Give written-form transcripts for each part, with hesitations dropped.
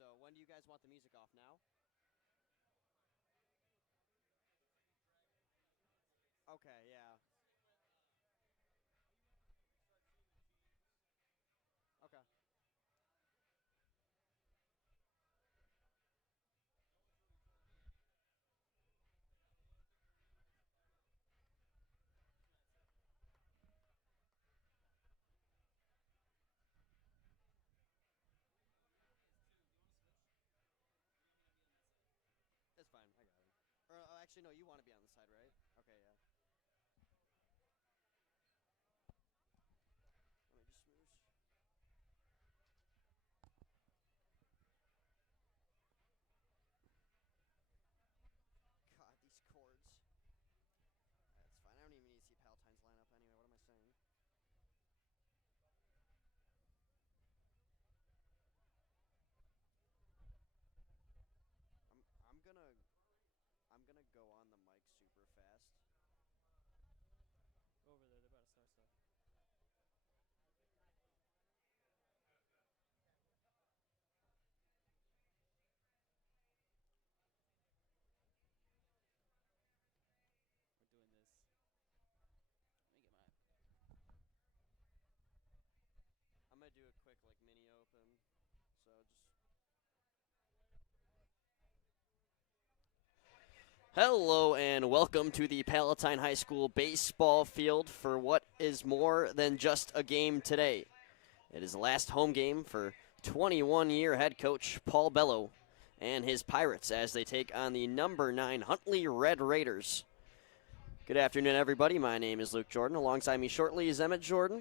So when do you guys want the music off now? Okay, yeah. Okay. It's fine. I got it. Or actually, no. You want to be on the side, right? Okay, yeah. Let me just smoosh. God, these chords. That's fine. I don't even need to see Palatine's lineup anyway. What am I saying? I'm I'm gonna I'm gonna go on the mic super fast. Over there, they're about to start stuff. We're doing this. Let me get my. I'm gonna do a quick like mini open. So just hello and welcome to the Palatine High School baseball field for what is more than just a game today. It is the last home game for 21-year head coach Paul Belo and his Pirates as they take on the number 9 Huntley Red Raiders. Good afternoon, everybody. My name is Luke Jorden. Alongside me shortly is Emmet Jorden,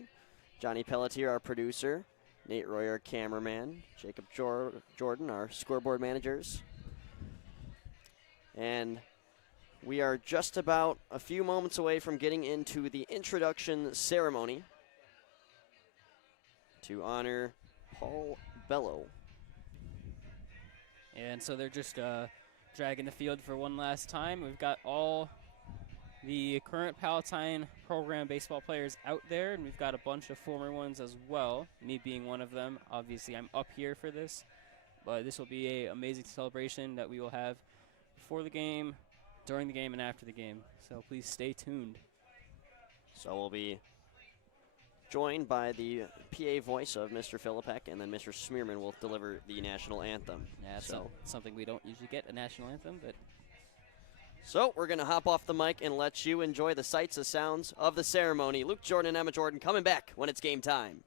Johnny Pellettiere, our producer, Nate Roy, our cameraman, Jacob Jorden, our scoreboard managers. And we are just about a few moments away from getting into the introduction ceremony to honor Paul Belo. And so they're just dragging the field for one last time. We've got all the current Palatine program baseball players out there, and we've got a bunch of former ones as well, me being one of them. Obviously, I'm up here for this, but this will be an amazing celebration that we will have before the game, during the game, and after the game. So please stay tuned. So we'll be joined by the PA voice of Mr. Philippek, and then Mr. Smearman will deliver the national anthem. Yeah, that's something we don't usually get, a national anthem, but so we're going to hop off the mic and let you enjoy the sights and sounds of the ceremony. Luke Jorden and Emma Jorden coming back when it's game time.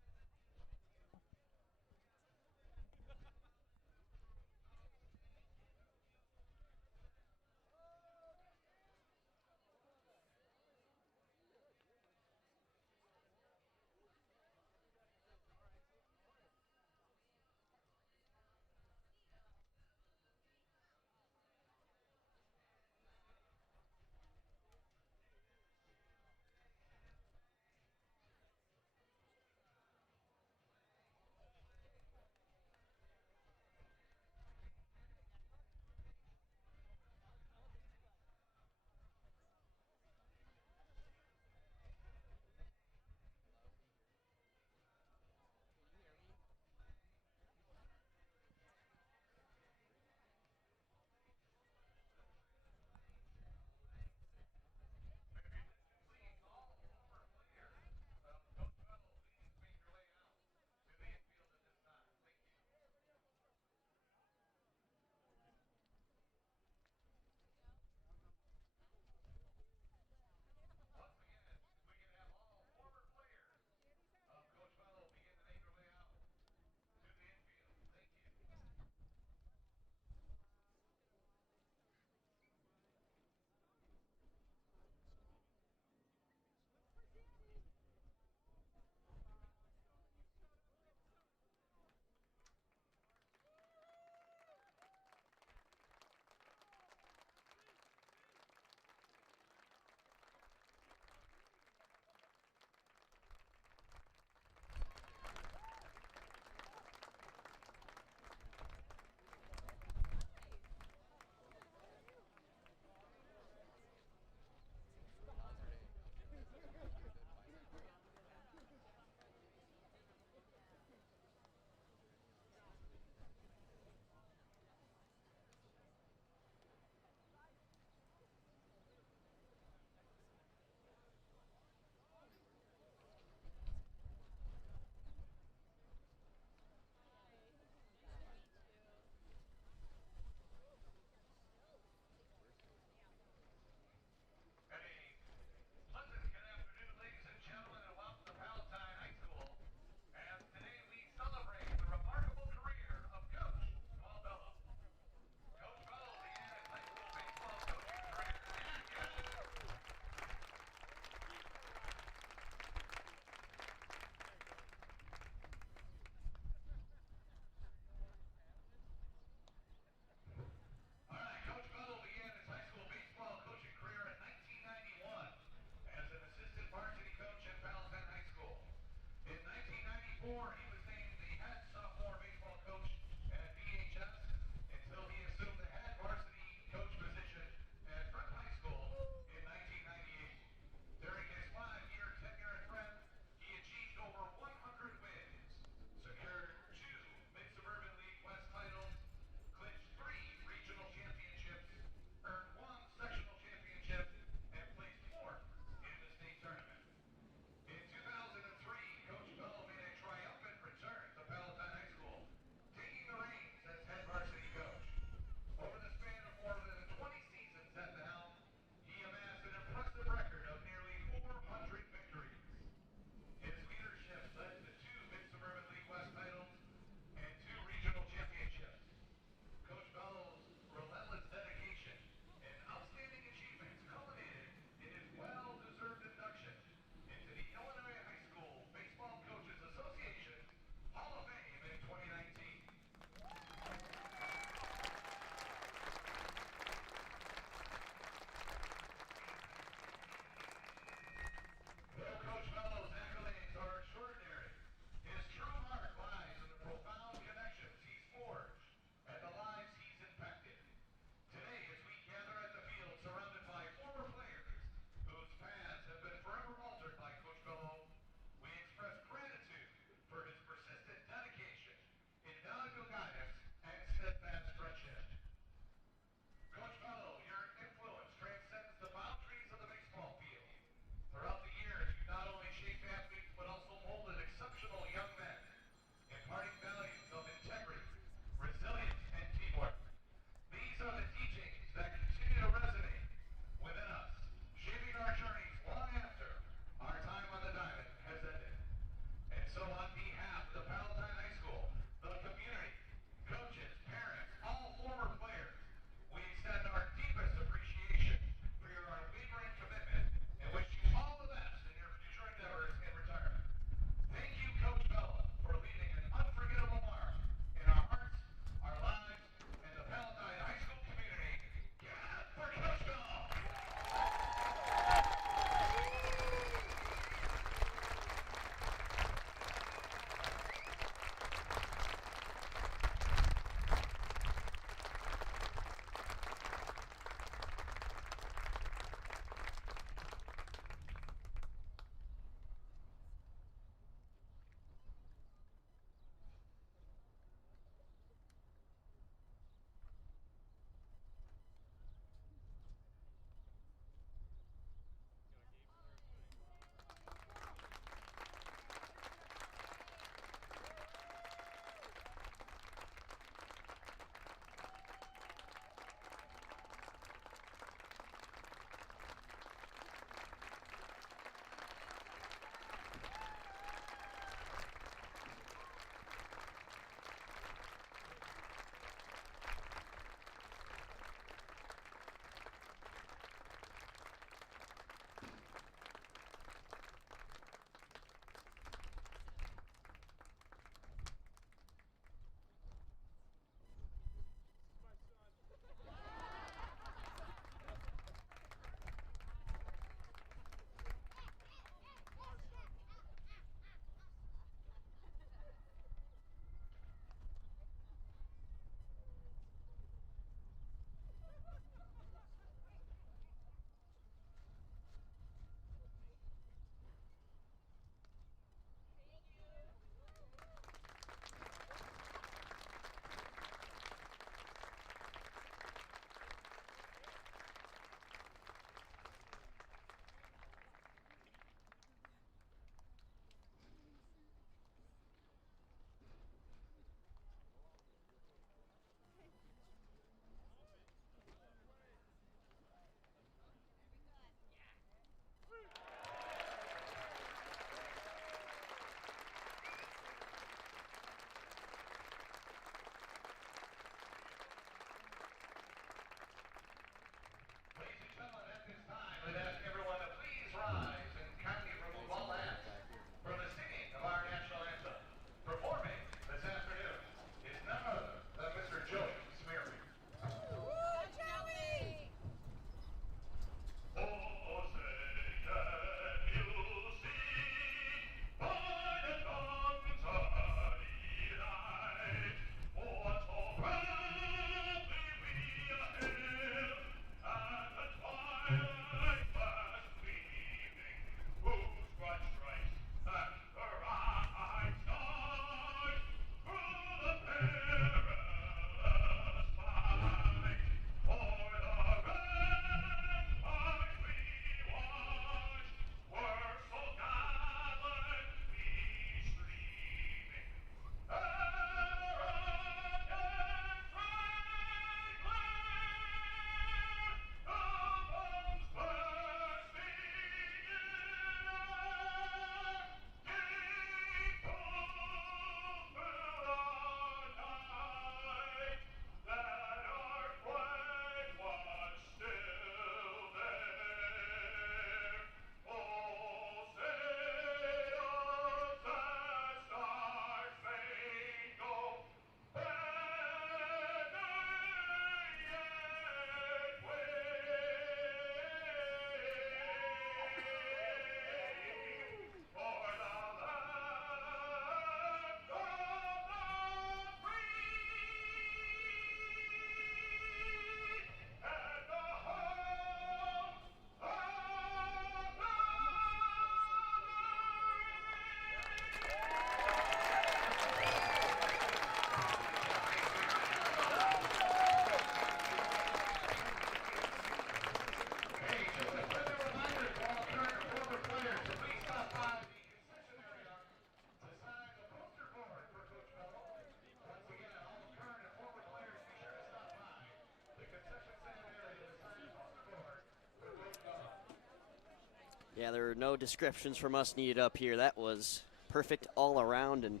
Yeah, there are no descriptions from us needed up here. That was perfect all around, and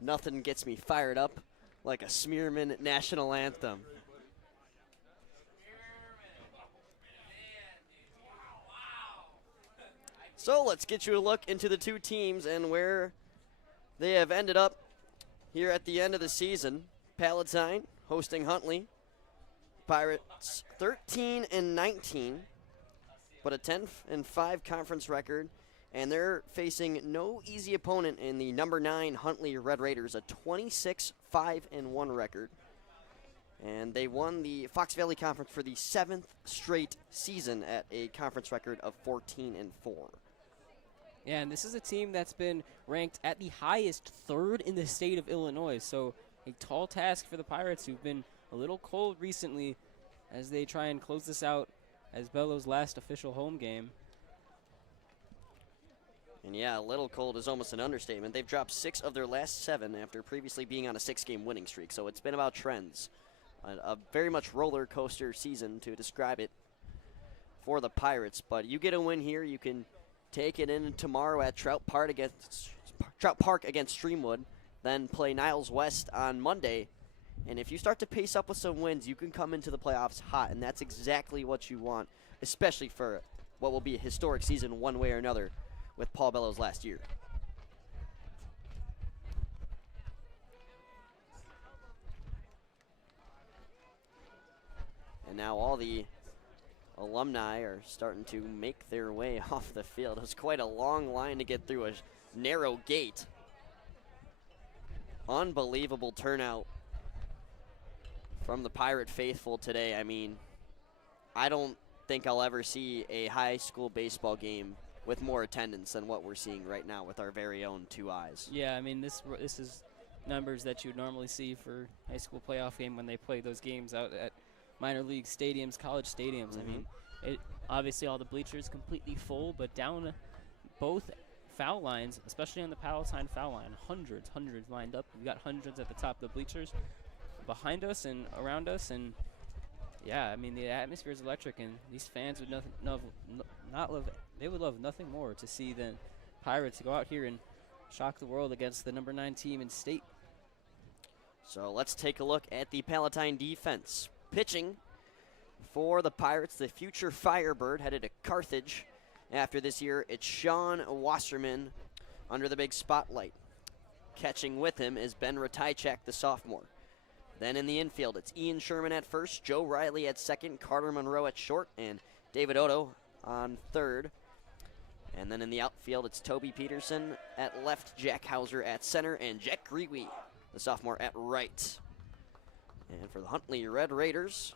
nothing gets me fired up like a Smearman national anthem. So let's get you a look into the two teams and where they have ended up here at the end of the season. Palatine hosting Huntley. Pirates 13-19, but a 10-5 conference record, and they're facing no easy opponent in the number 9 Huntley Red Raiders, a 26-5-1 record. And they won the Fox Valley Conference for the 7th straight season at a conference record of 14-4. Yeah, and this is a team that's been ranked at the highest 3rd in the state of Illinois, so a tall task for the Pirates, who've been a little cold recently as they try and close this out as Belo's last official home game. And yeah, a little cold is almost an understatement. They've dropped 6 of their last 7 after previously being on a 6-game winning streak, so it's been about trends. A very much roller coaster season to describe it for the Pirates, but you get a win here, you can take it in tomorrow at Trout Park against Streamwood, then play Niles West on Monday. And if you start to pace up with some wins, you can come into the playoffs hot, and that's exactly what you want, especially for what will be a historic season one way or another with Paul Bello's last year. And now all the alumni are starting to make their way off the field. It was quite a long line to get through a narrow gate. Unbelievable turnout from the Pirate faithful today. I mean, I don't think I'll ever see a high school baseball game with more attendance than what we're seeing right now with our very own 2 eyes. Yeah, I mean, this is numbers that you would normally see for high school playoff game when they play those games out at minor league stadiums, college stadiums. I mean, obviously all the bleachers completely full, but down both foul lines, especially on the Palatine foul line, hundreds lined up. We got hundreds at the top of the bleachers behind us and around us, and yeah, I mean, the atmosphere is electric, and these fans would they would love nothing more to see than Pirates go out here and shock the world against the number 9 team in state. So let's take a look at the Palatine defense. Pitching for the Pirates, the future Firebird, headed to Carthage after this year. It's Sean Wasserman under the big spotlight. Catching with him is Ben Ratajczak, the sophomore. Then in the infield, it's Ian Sherman at first, Joe Riley at second, Carter Monroe at short, and David Otto on third. And then in the outfield, it's Toby Peterson at left, Jack Hauser at center, and Jack Grewe, the sophomore, at right. And for the Huntley Red Raiders,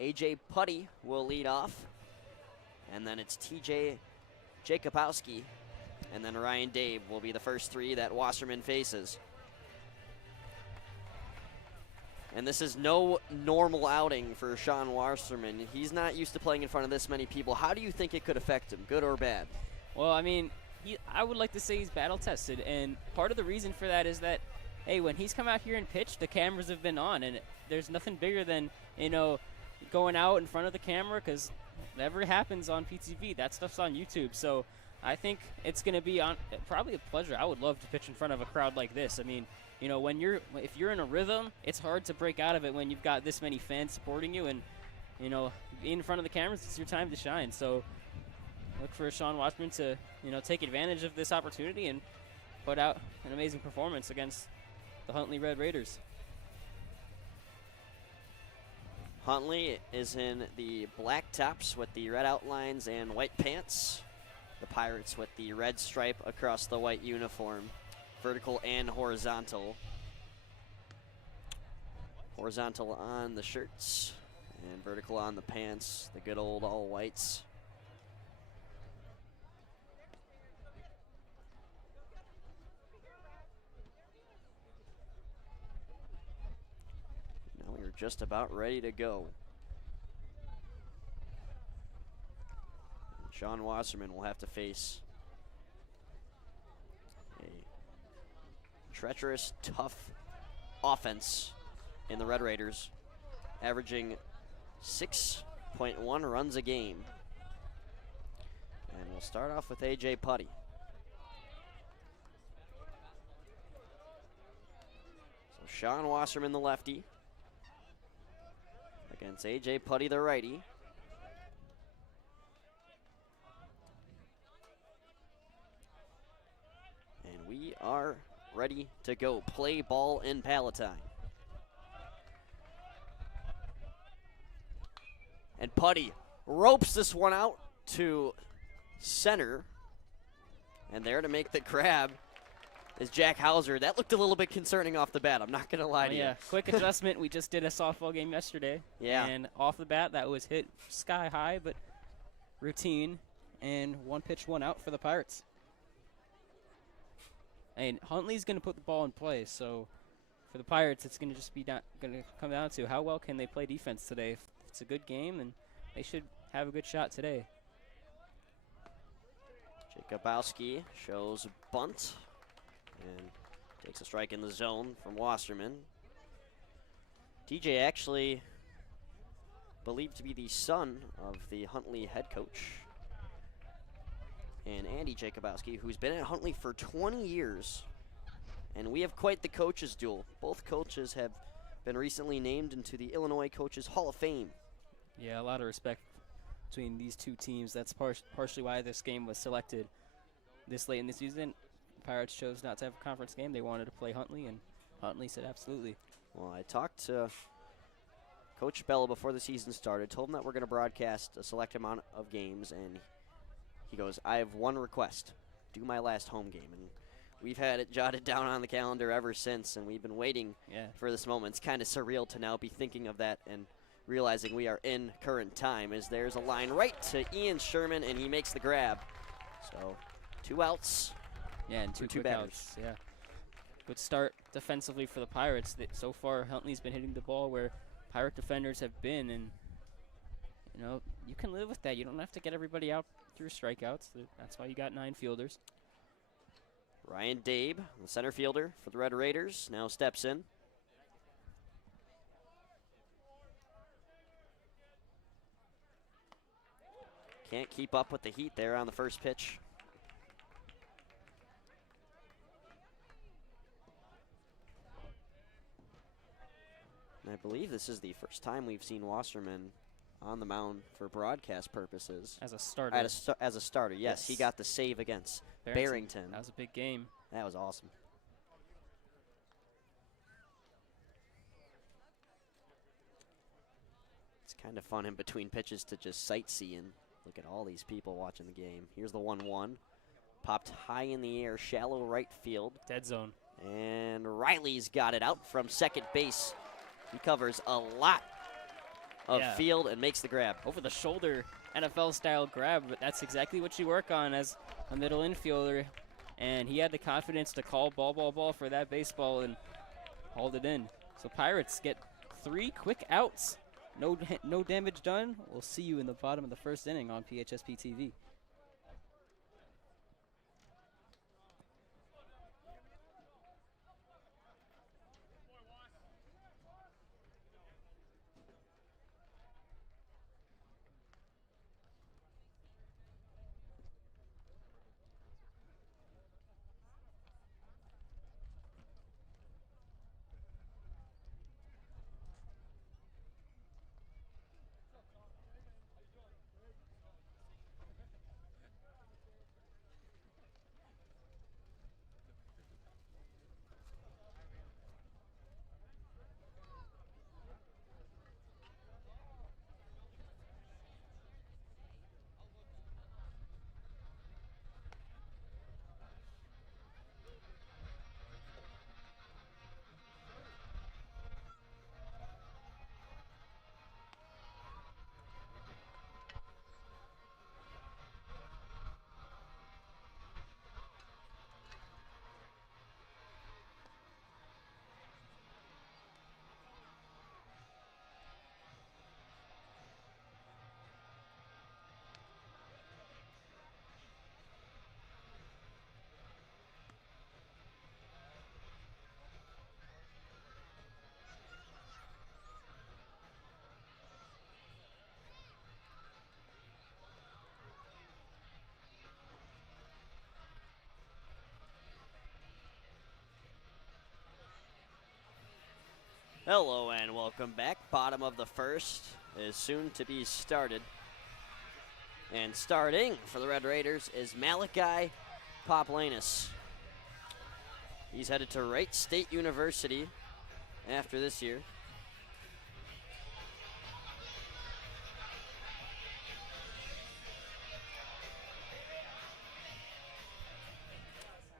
A.J. Putty will lead off. And then it's T.J. Jacobowski. And then Ryan Dave will be the first 3 that Wasserman faces. And this is no normal outing for Sean Wasserman. He's not used to playing in front of this many people. How do you think it could affect him, good or bad? Well, I mean, I would like to say he's battle-tested, and part of the reason for that is that, hey, when he's come out here and pitched, the cameras have been on, and there's nothing bigger than, going out in front of the camera, because whatever happens on PTV, that stuff's on YouTube. So I think it's going to be probably a pleasure. I would love to pitch in front of a crowd like this. I mean, if you're in a rhythm, it's hard to break out of it when you've got this many fans supporting you, and being in front of the cameras, it's your time to shine. So look for Sean Wasserman to take advantage of this opportunity and put out an amazing performance against the Huntley Red Raiders. Huntley is in the black tops with the red outlines and white pants. The Pirates with the red stripe across the white uniform, vertical and horizontal. Horizontal on the shirts and vertical on the pants, the good old all whites. Now we're just about ready to go. Sean Wasserman will have to face a treacherous, tough offense in the Red Raiders, averaging 6.1 runs a game. We'll start off with A.J. Putty. So Sean Wasserman, the lefty, against A.J. Putty, the righty. And we are ready to go. Play ball in Palatine. And Putty ropes this one out to center. And there to make the grab is Jack Hauser. That looked a little bit concerning off the bat. I'm not going to lie to you. Yeah, quick adjustment. We just did a softball game yesterday. Yeah. And off the bat, that was hit sky high, but routine. And 1 pitch, 1 out for the Pirates. And Huntley's going to put the ball in play, so for the Pirates, it's going to just be going to come down to how well can they play defense today. If it's a good game, then they should have a good shot today. Jacobowski shows a bunt and takes a strike in the zone from Wasserman. DJ actually believed to be the son of the Huntley head coach. And Andy Jacobowski, who's been at Huntley for 20 years. And we have quite the coaches duel. Both coaches have been recently named into the Illinois Coaches Hall of Fame. Yeah, a lot of respect between these two teams. That's partially why this game was selected this late in the season. The Pirates chose not to have a conference game. They wanted to play Huntley, and Huntley said absolutely. Well, I talked to Coach Belo before the season started, told him that we're going to broadcast a select amount of games, and he goes, I have one request, do my last home game. And we've had it jotted down on the calendar ever since, and we've been waiting for this moment. It's kind of surreal to now be thinking of that and realizing we are in current time, as there's a line right to Ian Sherman, and he makes the grab. So 2 outs. Yeah, and two batters. outs. Yeah, good start defensively for the Pirates. So far, Huntley's been hitting the ball where Pirate defenders have been, and you know, you can live with that. You don't have to get everybody out through strikeouts. That's why you got 9 fielders. Ryan Dabe, the center fielder for the Red Raiders, now steps in. Can't keep up with the heat there on the first pitch. And I believe this is the first time we've seen Wasserman on the mound for broadcast purposes. As a starter. As a starter, yes. He got the save against Barrington. That was a big game. That was awesome. It's kind of fun in between pitches to just sightsee and look at all these people watching the game. Here's the 1-1. Popped high in the air, shallow right field. Dead zone. And Riley's got it out from second base. He covers a lot of field and makes the grab. Over the shoulder, NFL-style grab, but that's exactly what you work on as a middle infielder. And he had the confidence to call ball for that baseball and hauled it in. So Pirates get 3 quick outs. No damage done. We'll see you in the bottom of the first inning on PHSP TV. Hello and welcome back. Bottom of the first is soon to be started. And starting for the Red Raiders is Malachi Poplanis. He's headed to Wright State University after this year.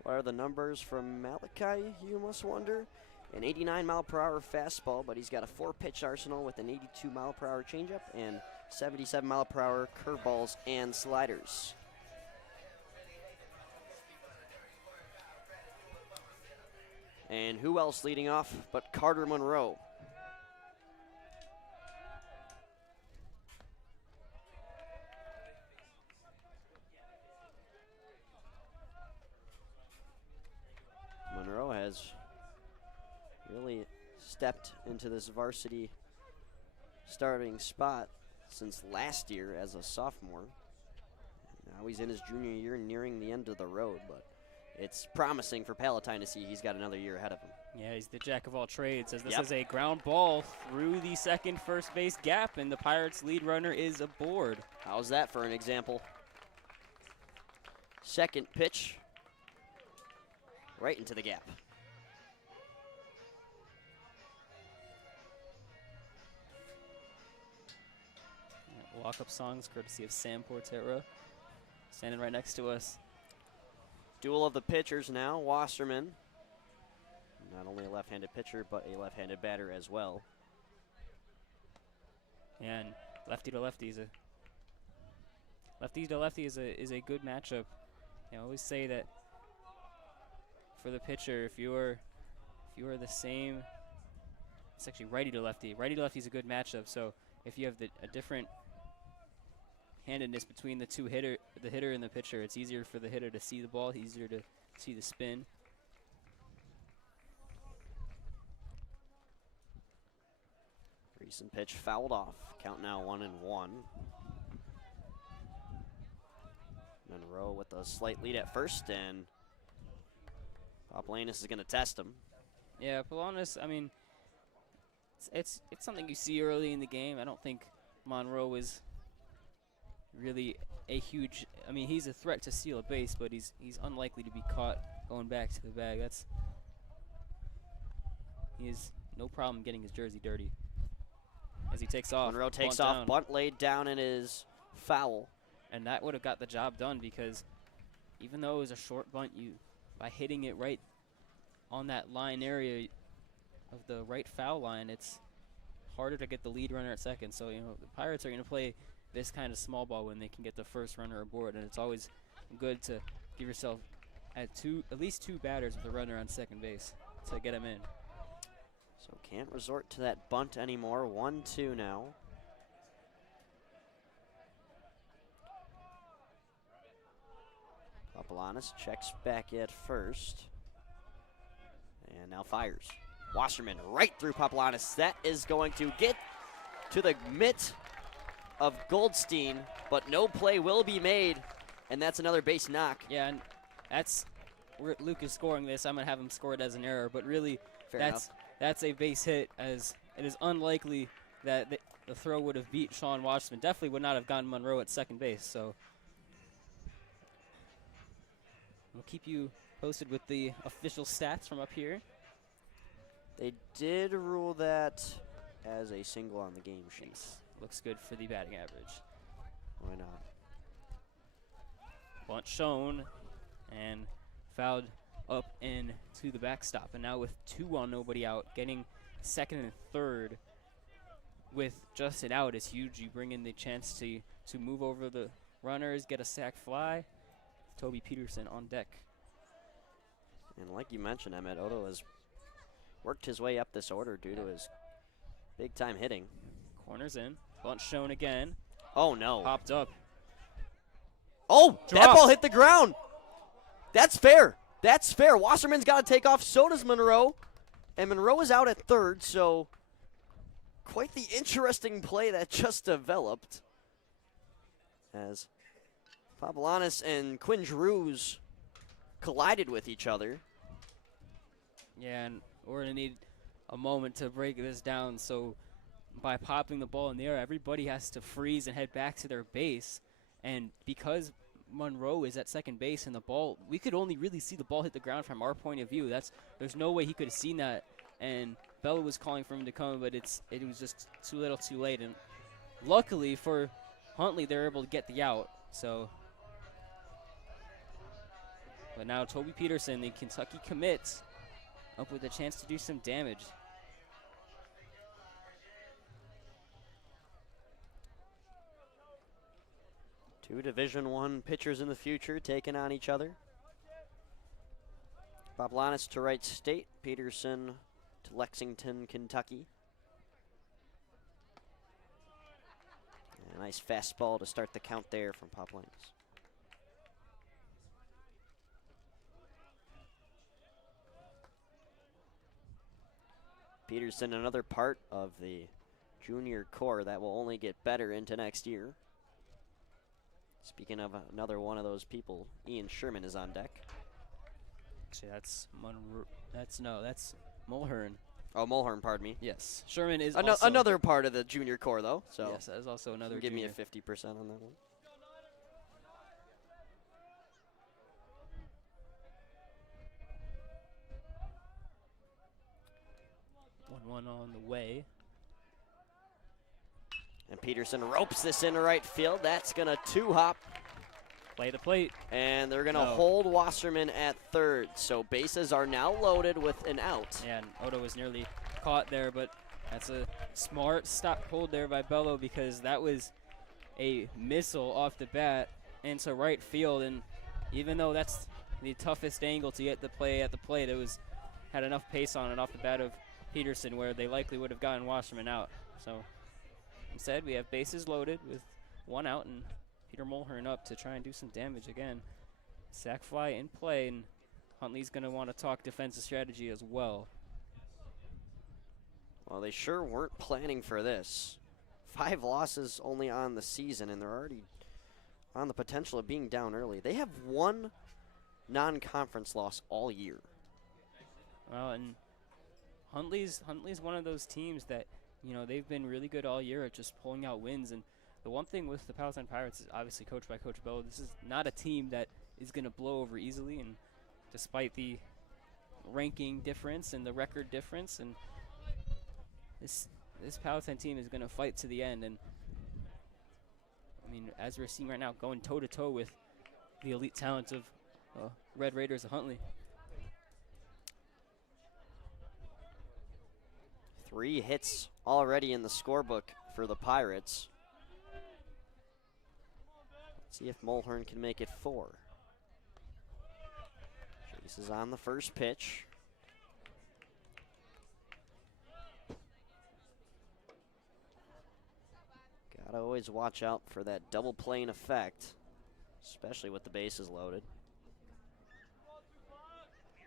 What are the numbers from Malachi, you must wonder? An 89-mile-per-hour fastball, but he's got a 4-pitch arsenal with an 82-mile-per-hour changeup and 77-mile-per-hour curveballs and sliders. And who else leading off but Carter Monroe? Monroe has really stepped into this varsity starting spot since last year as a sophomore. Now he's in his junior year, nearing the end of the road, but it's promising for Palatine to see he's got another year ahead of him. Yeah, he's the jack of all trades, as this is a ground ball through the second first base gap, and the Pirates' lead runner is aboard. How's that for an example? Second pitch, right into the gap. Walk-up songs courtesy of Sam Portera, standing right next to us. Duel of the pitchers now. Wasserman, not only a left-handed pitcher, but a left-handed batter as well. And lefty to lefty is a good matchup. I always say that for the pitcher, if you are the same, it's actually righty to lefty. Righty to lefty is a good matchup. So if you have a different handedness between the hitter and the pitcher, it's easier for the hitter to see the ball, easier to see the spin. Recent pitch fouled off. Count now 1-1. Monroe with a slight lead at first, and Poplanis is going to test him. Yeah, Poplanis, I mean, it's something you see early in the game. I don't think Monroe is really a huge, I mean, he's a threat to steal a base, but he's unlikely to be caught going back to the bag. He has no problem getting his jersey dirty as he takes off. Monroe takes off, bunt laid down and is foul. And that would have got the job done, because even though it was a short bunt, by hitting it right on that line area of the right foul line, it's harder to get the lead runner at second. So, the Pirates are going to play this kind of small ball when they can get the first runner aboard, and it's always good to give yourself at least two batters with a runner on second base to get him in. So can't resort to that bunt anymore. 1-2 now. Poplanis checks back at first, and now fires. Wasserman right through Poplanis. That is going to get to the mitt of Goldstein, but no play will be made, and that's another base knock. Yeah, and that's where Luke is scoring this. I'm going to have him score it as an error, but really that's a base hit, as it is unlikely that the throw would have beat Sean Wasserman. Definitely would not have gotten Monroe at second base, so we'll keep you posted with the official stats from up here. They did rule that as a single on the game sheet. Yes. Looks good for the batting average. Why not? Bunt shown and fouled up and to the backstop. And now with 2 on, nobody out, getting second and third with just an out is huge. You bring in the chance to move over the runners, get a sac fly. Toby Peterson on deck. And like you mentioned, Emmet, Odo has worked his way up this order due to his big-time hitting. Corners in. Bunt shown again. Oh, no. Popped up. Oh, Dropped. That ball hit the ground. That's fair. That's fair. Wasserman's got to take off. So does Monroe. And Monroe is out at third, so quite the interesting play that just developed as Poplanis and Quinn Drews collided with each other. Yeah, and we're going to need a moment to break this down. So by popping the ball in the air, everybody has to freeze and head back to their base. And because Monroe is at second base and the ball, we could only really see the ball hit the ground from our point of view. There's no way he could have seen that. And Belo was calling for him to come, but it was just too little too late. And luckily for Huntley, they're able to get the out. So, but now Toby Peterson, the Kentucky commit, up with a chance to do some damage. Two Division I pitchers in the future taking on each other. Palatine to Wright State, Peterson to Lexington, Kentucky. And a nice fastball to start the count there from Palatine. Peterson, another part of the junior core that will only get better into next year. Speaking of another one of those people, Ian Sherman is on deck. Actually, that's that's Mulhern. Oh, Mulhern, pardon me. Yes, Sherman is another part of the junior core, though. So yes, that is also another. Give junior. me a 50% on that one. 1-1 on the way. And Peterson ropes this into right field. That's going to two-hop. Play the plate. And they're going to hold Wasserman at third. So bases are now loaded with an out. Yeah, and Odo was nearly caught there, but that's a smart stop hold there by Belo, because that was a missile off the bat into right field. And even though that's the toughest angle to get the play at the plate, it had enough pace on it off the bat of Peterson where they likely would have gotten Wasserman out. So instead, we have bases loaded with one out and Peter Mulhern up to try and do some damage again. Sac fly in play, and Huntley's going to want to talk defensive strategy as well. Well, they sure weren't planning for this. 5 losses only on the season, and they're already on the potential of being down early. They have one non-conference loss all year. Well, and Huntley's one of those teams that, you know, they've been really good all year at just pulling out wins. And the one thing with the Palatine Pirates is obviously coached by Coach Belo. This is not a team that is going to blow over easily. And despite the ranking difference and the record difference, and this Palatine team is going to fight to the end. And I mean, as we're seeing right now, going toe to toe with the elite talent of Red Raiders of Huntley. 3 hits already in the scorebook for the Pirates. Let's see if Mulhern can make it 4. Chase is on the first pitch. Gotta always watch out for that double plane effect, especially with the bases loaded.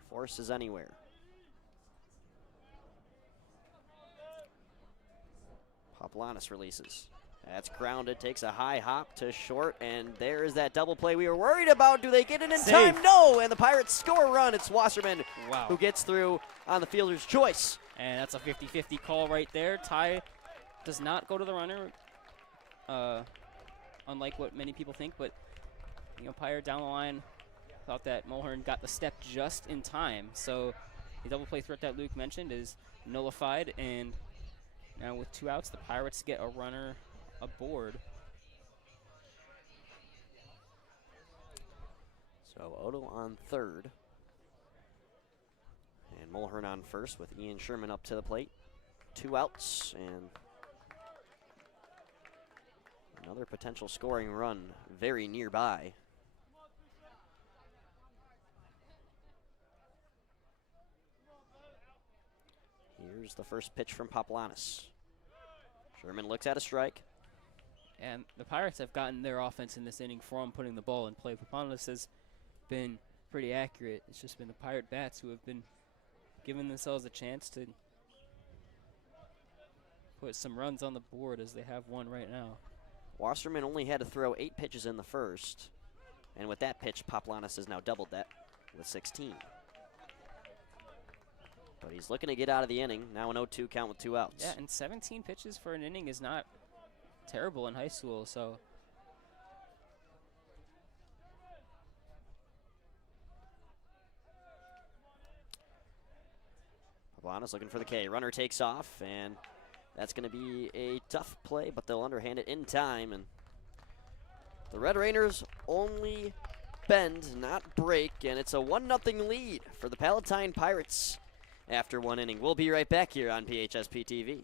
Force is anywhere. Paplanis releases. That's grounded, takes a high hop to short, and there is that double play we were worried about. Do they get it in time? No, and the Pirates score a run. It's Wasserman who gets through on the fielder's choice. And that's a 50-50 call right there. Ty does not go to the runner, unlike what many people think, but the umpire down the line thought that Mulhern got the step just in time. So the double play threat that Luke mentioned is nullified, and now with 2 outs, the Pirates get a runner aboard. So Odo on third. And Mulhern on first with Ian Sherman up to the plate. 2 outs and another potential scoring run very nearby. Here's the first pitch from Paplanis. Sherman looks at a strike. And the Pirates have gotten their offense in this inning from putting the ball in play. Paplanis has been pretty accurate. It's just been the Pirate bats who have been giving themselves a chance to put some runs on the board, as they have one right now. Wasserman only had to throw 8 pitches in the first. And with that pitch, Paplanis has now doubled that with 16. But he's looking to get out of the inning. Now an 0-2 count with 2 outs. Yeah, and 17 pitches for an inning is not terrible in high school, so. Pablana's looking for the K. Runner takes off, and that's going to be a tough play, but they'll underhand it in time. And the Red Raiders only bend, not break, and it's a 1-0 lead for the Palatine Pirates after 1 inning. We'll be right back here on PHSP TV.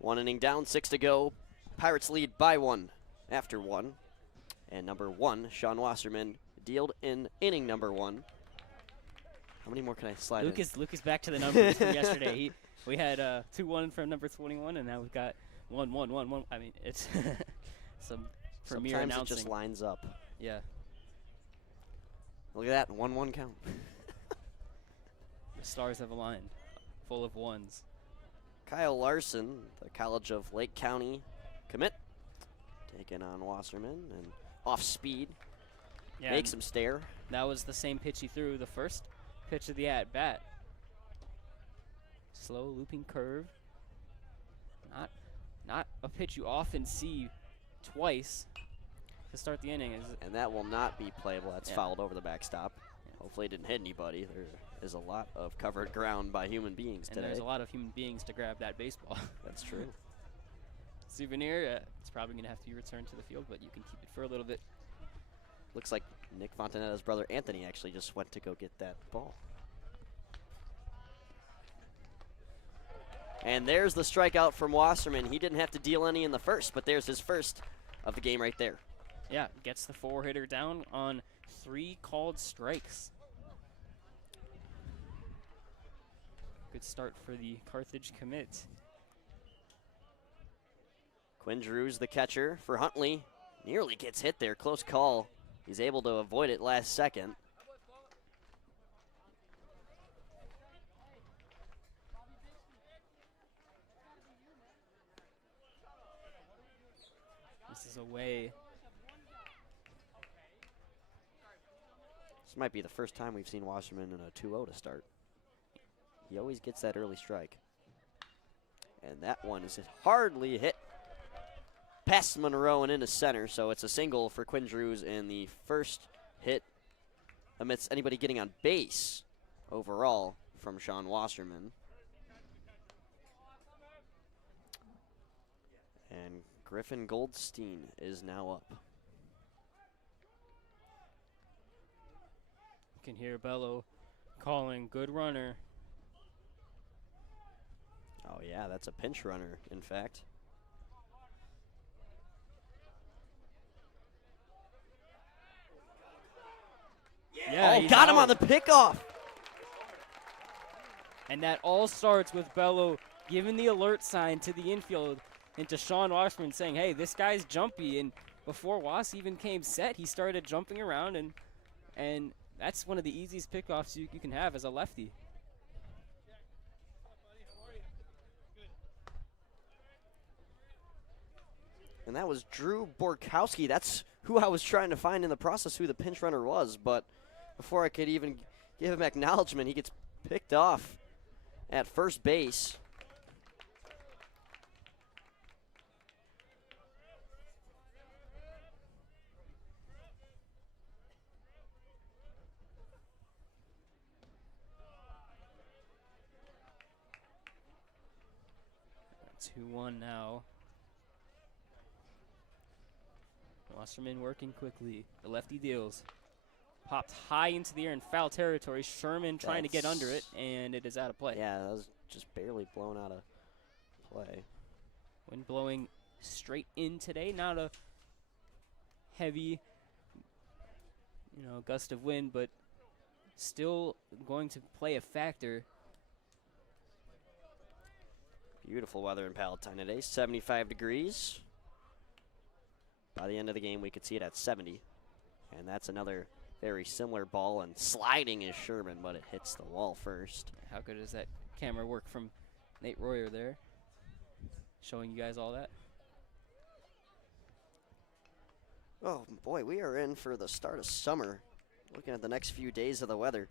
One inning down, 6 to go. Pirates lead by 1 after 1. And number 1, Sean Wasserman, dealed in inning number 1. How many more can I slide in? Luke is back to the numbers from yesterday. We had 2-1 from number 21, and now we've got 1-1-1-1. I mean, it's some premier announcing. Sometimes it just lines up. Yeah. Look at that, 1-1 count. The stars have aligned, full of ones. Kyle Larson, the College of Lake County commit, taking on Wasserman and off speed. Yeah, makes him stare. That was the same pitch he threw the first pitch of the at-bat. Slow looping curve. Not a pitch you often see twice to start the inning. And that will not be playable. That's fouled over the backstop. Yeah. Hopefully it didn't hit anybody. There is a lot of covered ground by human beings today. And there's a lot of human beings to grab that baseball. That's true. Souvenir, it's probably going to have to be returned to the field, but you can keep it for a little bit. Looks like Nick Fontanetta's brother Anthony actually just went to go get that ball. And there's the strikeout from Wasserman. He didn't have to deal any in the first, but there's his first of the game right there. Yeah, gets the 4-hitter down on 3 called strikes. Good start for the Carthage commit. Quinn Drews, the catcher for Huntley, nearly gets hit there. Close call. He's able to avoid it last second. This is away. This might be the first time we've seen Wasserman in a 2-0 to start. He always gets that early strike. And that one is hardly hit past Monroe and into center, so it's a single for Quinn Drews, and the first hit amidst anybody getting on base overall from Sean Wasserman. And Griffin Goldstein is now up. You can hear Belo calling good runner. Oh yeah, that's a pinch runner, in fact. Yeah, oh, got him on the pickoff. And that all starts with Belo giving the alert sign to the infield. into Sean Washburn saying, hey, this guy's jumpy. And before Was even came set, he started jumping around, and that's one of the easiest pickoffs you can have as a lefty. And that was Drew Borkowski. That's who I was trying to find in the process, who the pinch runner was. But before I could even give him acknowledgement, he gets picked off at first base. Two 2-1 now. Wasserman working quickly. The lefty deals. Popped high into the air in foul territory. Sherman trying to get under it, and it is out of play. Yeah, that was just barely blown out of play. Wind blowing straight in today. Not a heavy, gust of wind, but still going to play a factor. Beautiful weather in Palatine today, 75 degrees. By the end of the game, we could see it at 70. And that's another very similar ball, and sliding is Sherman, but it hits the wall first. How good is that camera work from Nate Royer there? Showing you guys all that. Oh boy, we are in for the start of summer. Looking at the next few days of the weather.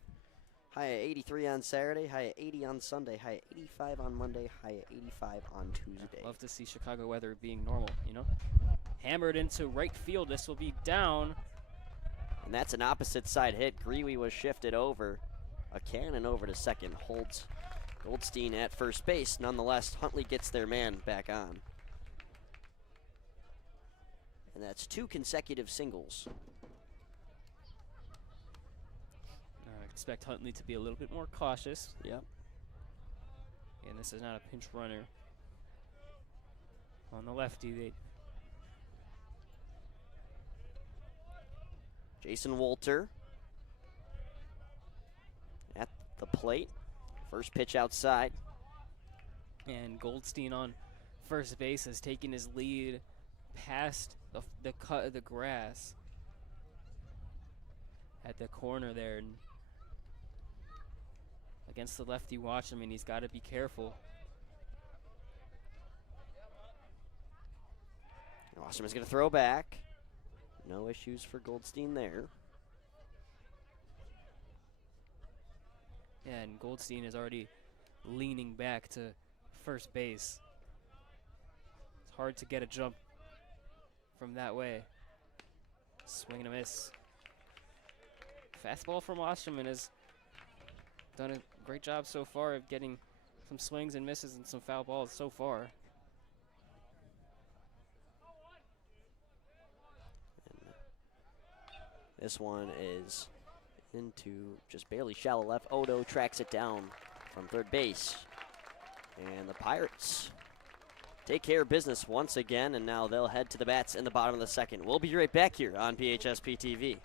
High at 83 on Saturday, high at 80 on Sunday, high at 85 on Monday, high at 85 on Tuesday. Love to see Chicago weather being normal, Hammered into right field. This will be down. And that's an opposite side hit. Greeley was shifted over. A cannon over to second. Holds Goldstein at first base. Nonetheless, Huntley gets their man back on. And that's 2 consecutive singles. I expect Huntley to be a little bit more cautious. Yep. And this is not a pinch runner. On the lefty, Jason Wolter at the plate. First pitch outside. And Goldstein on first base has taken his lead past the cut of the grass at the corner there. And against the lefty Watchman, he's got to be careful. Wasserman's going to throw back. No issues for Goldstein there. Yeah, and Goldstein is already leaning back to first base. It's hard to get a jump from that way. Swing and a miss. Fastball from Wasserman has done a great job so far of getting some swings and misses and some foul balls so far. This one is into just barely shallow left. Odo tracks it down from third base. And the Pirates take care of business once again, and now they'll head to the bats in the bottom of the second. We'll be right back here on PHSP TV.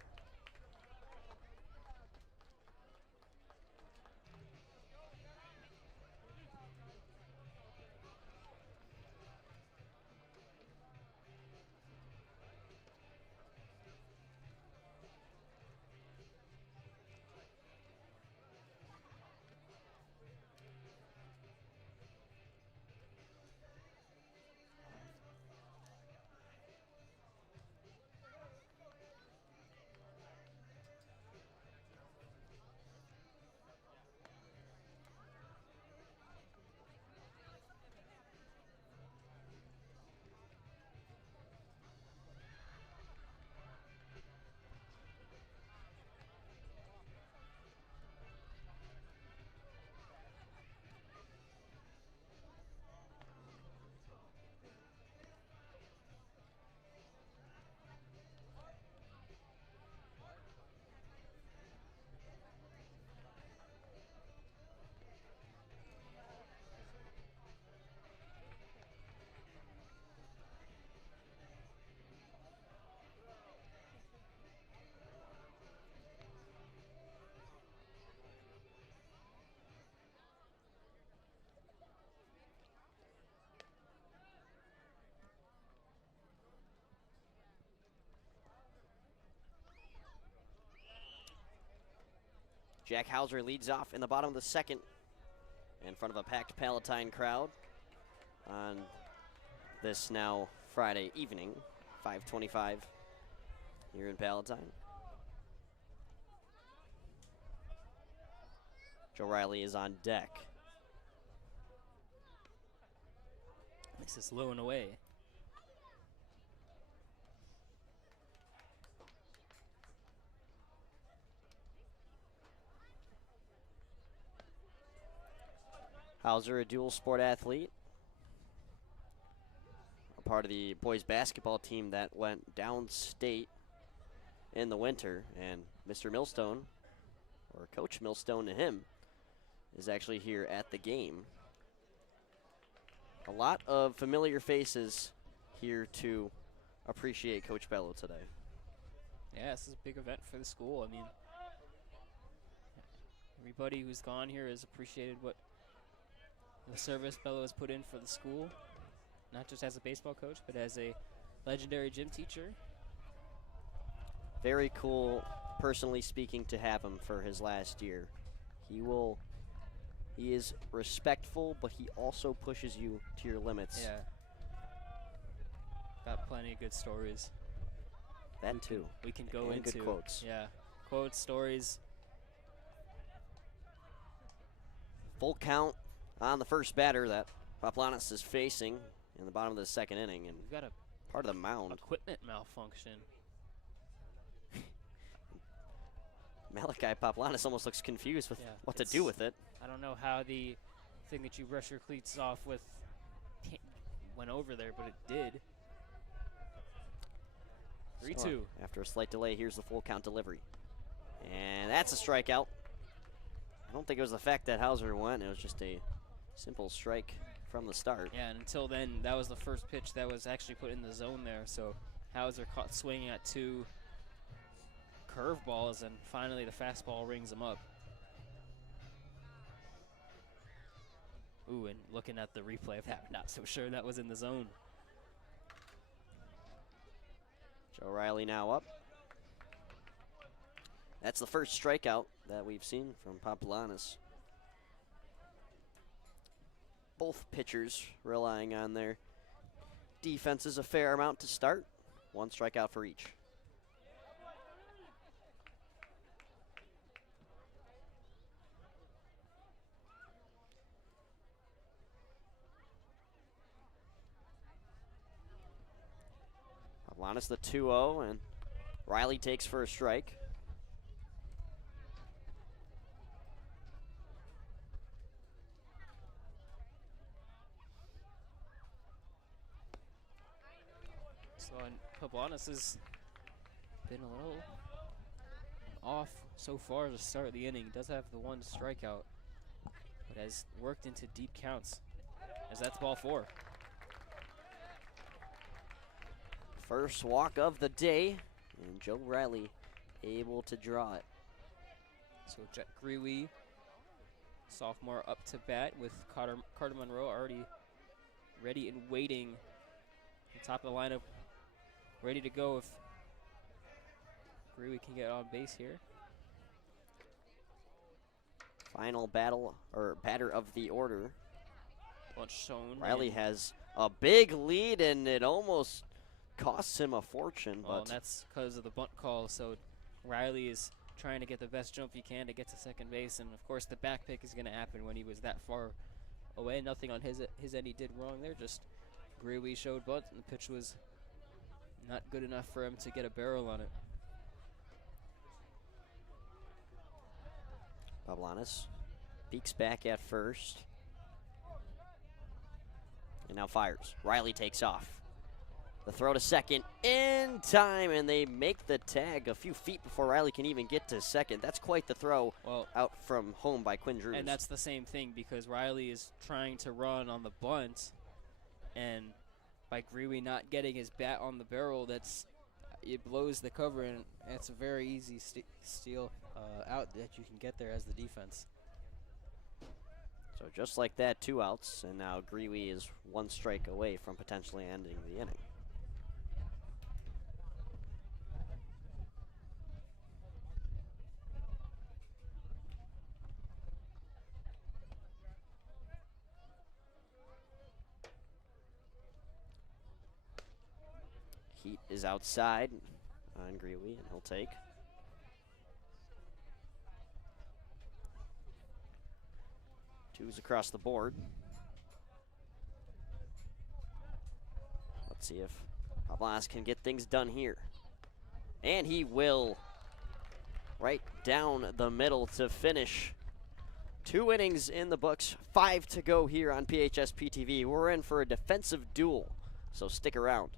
Jack Hauser leads off in the bottom of the second in front of a packed Palatine crowd on this now Friday evening, 5:25 here in Palatine. Joe Riley is on deck. This is low and away. Hauser, a dual sport athlete, a part of the boys basketball team that went downstate in the winter, and Mr. Millstone, or Coach Millstone to him, is actually here at the game. A lot of familiar faces here to appreciate Coach Belo today. Yeah, this is a big event for the school. I mean, everybody who's gone here has appreciated what the service Belo has put in for the school, not just as a baseball coach, but as a legendary gym teacher. Very cool, personally speaking, to have him for his last year. He is respectful, but he also pushes you to your limits. Yeah. Got plenty of good stories. That too. We can go and into good quotes. Yeah, quotes, stories. Full count on the first batter that Paplanis is facing in the bottom of the second inning, and We've got a part of the mound. equipment malfunction. Malachi Paplanis almost looks confused with Yeah, what to do with it. I don't know how the thing that you brush your cleats off with went over there, but it did. 3-2. So, after a slight delay, here's the full count delivery. And that's a strikeout. I don't think it was the fact that Hauser went. It was just a simple strike from the start. Yeah, and until then, that was the first pitch that was actually put in the zone there. So Hauser caught swinging at 2 curveballs, and finally the fastball rings him up. Ooh, and looking at the replay of that, not so sure that was in the zone. Joe Riley now up. That's the first strikeout that we've seen from Paplanis. Both pitchers relying on their defenses a fair amount to start. 1 strikeout for each. Paplanis the 2-0, and Riley takes for a strike. So Paplanis has been a little off so far to start the inning. Does have the 1 strikeout, but has worked into deep counts, as that's ball 4. First walk of the day, and Joe Riley able to draw it. So Jet Greeley, sophomore, up to bat with Carter Monroe already ready and waiting on top of the lineup, ready to go if Greeley can get on base here. Final batter of the order. Bunch shown. Riley has a big lead, and it almost costs him a fortune. Well, But and that's because of the bunt call. So Riley is trying to get the best jump he can to get to second base, and of course the back pick is going to happen when he was that far away. Nothing on his end he did wrong there. Just Greeley showed bunt, and the pitch was not good enough for him to get a barrel on it. Paplanis peeks back at first, and now fires. Riley takes off. The throw to second in time, and they make the tag a few feet before Riley can even get to second. That's quite the throw out from home by Quinn Drews. And that's the same thing, because Riley is trying to run on the bunt, and by Greeley not getting his bat on the barrel, it blows the cover, and it's a very easy steal out that you can get there as the defense. So just like that, 2 outs, and now Greeley is 1 strike away from potentially ending the inning. Heat is outside on Greeley, and he'll take. Twos across the board. Let's see if Pablas can get things done here. And he will. Right down the middle to finish. 2 innings in the books, 5 to go here on PHSP TV. We're in for a defensive duel, so stick around.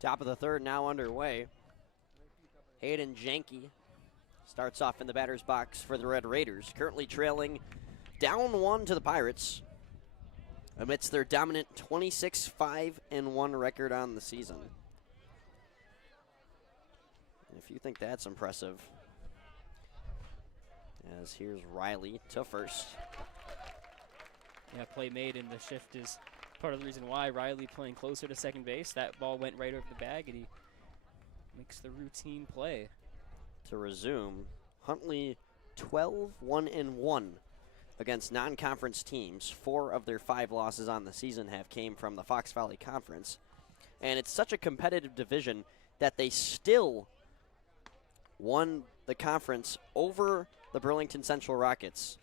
Top of the third now underway. Hayden Janke starts off in the batter's box for the Red Raiders, currently trailing down 1 to the Pirates amidst their dominant 26-5-1 record on the season. And if you think that's impressive, as here's Riley to first. Yeah, play made, and the shift is part of the reason why. Riley playing closer to second base. That ball went right over the bag, and he makes the routine play. To resume, Huntley 12-1-1 against non-conference teams. 4 of their 5 losses on the season have came from the Fox Valley Conference. And it's such a competitive division that they still won the conference over the Burlington Central Rockets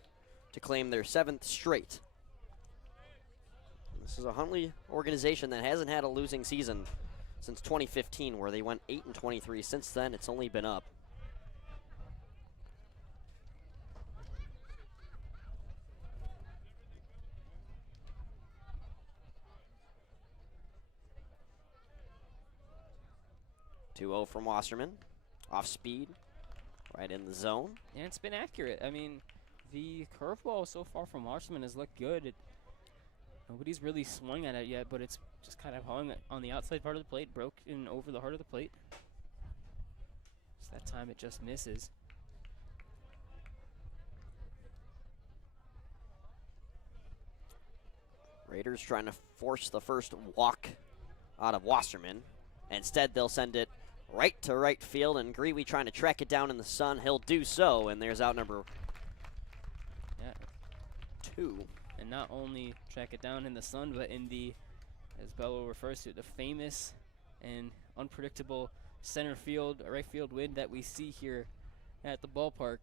to claim their 7th straight. This is a Huntley organization that hasn't had a losing season since 2015, where they went 8-23. Since then, it's only been up. (2-0) from Wasserman. Off speed, right in the zone. And it's been accurate. I mean, the curveball so far from Wasserman has looked good. Nobody's really swung at it yet, but it's just kind of hung on the outside part of the plate, broke in over the heart of the plate. So that time it just misses. Raiders trying to force the first walk out of Wasserman. Instead, they'll send it right to right field, and Greeley trying to track it down in the sun. He'll do so, and there's out number 2. And not only track it down in the sun, but in the, as Belo refers to it, the famous and unpredictable center field, right field wind that we see here at the ballpark.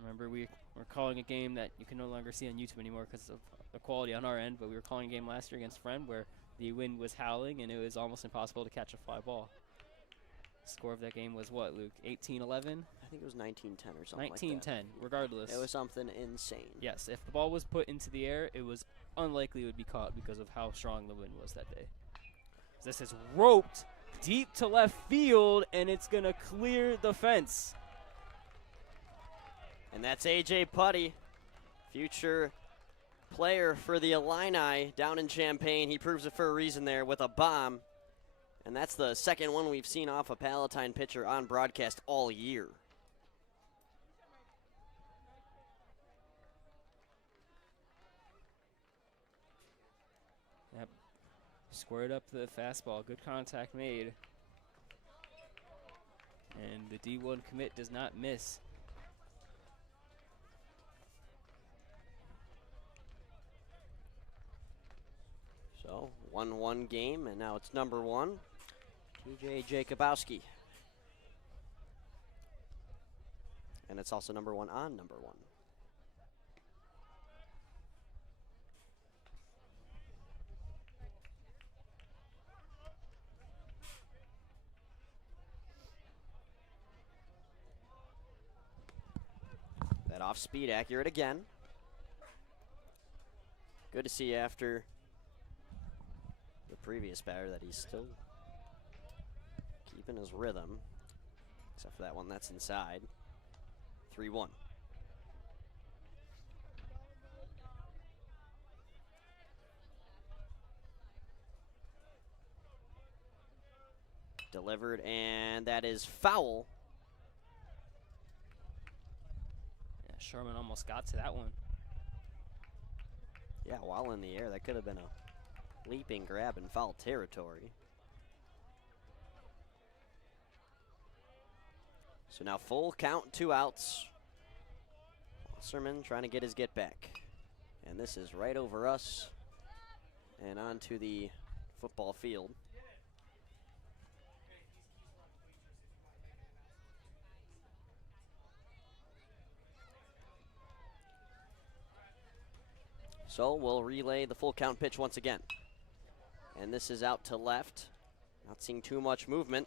Remember, we're calling a game that you can no longer see on YouTube anymore because of the quality on our end, but we were calling a game last year against Friend where the wind was howling and it was almost impossible to catch a fly ball. Score of that game was what, Luke? 18-11? I think it was 19-10 or something 19-10, regardless. It was something insane. Yes, if the ball was put into the air, it was unlikely it would be caught because of how strong the wind was that day. This is roped deep to left field, and it's going to clear the fence. And that's A.J. Putty, future player for the Illini down in Champaign. He proves it for a reason there with a bomb. And that's the second one we've seen off a Palatine pitcher on broadcast all year. Yep. Squared up the fastball. Good contact made. And the D1 commit does not miss. So, 1-1 game, and now it's number 1, TJ Jacobowski. And it's also number 1 on number 1. That off speed accurate again. Good to see after the previous batter that he's still keeping his rhythm, except for that one that's inside. 3-1. Delivered, and that is foul. Yeah, Sherman almost got to that one. Yeah, while in the air, that could have been a leaping grab in foul territory. So now full count, 2 outs. Wasserman trying to get his get back. And this is right over us and onto the football field. So we'll relay the full count pitch once again. And this is out to left. Not seeing too much movement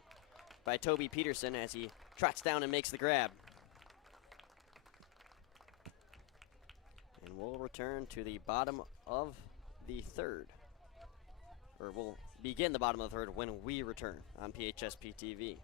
by Toby Peterson as he trots down and makes the grab. And we'll return to the bottom of the third. Or we'll begin the bottom of the third when we return on PHSP TV.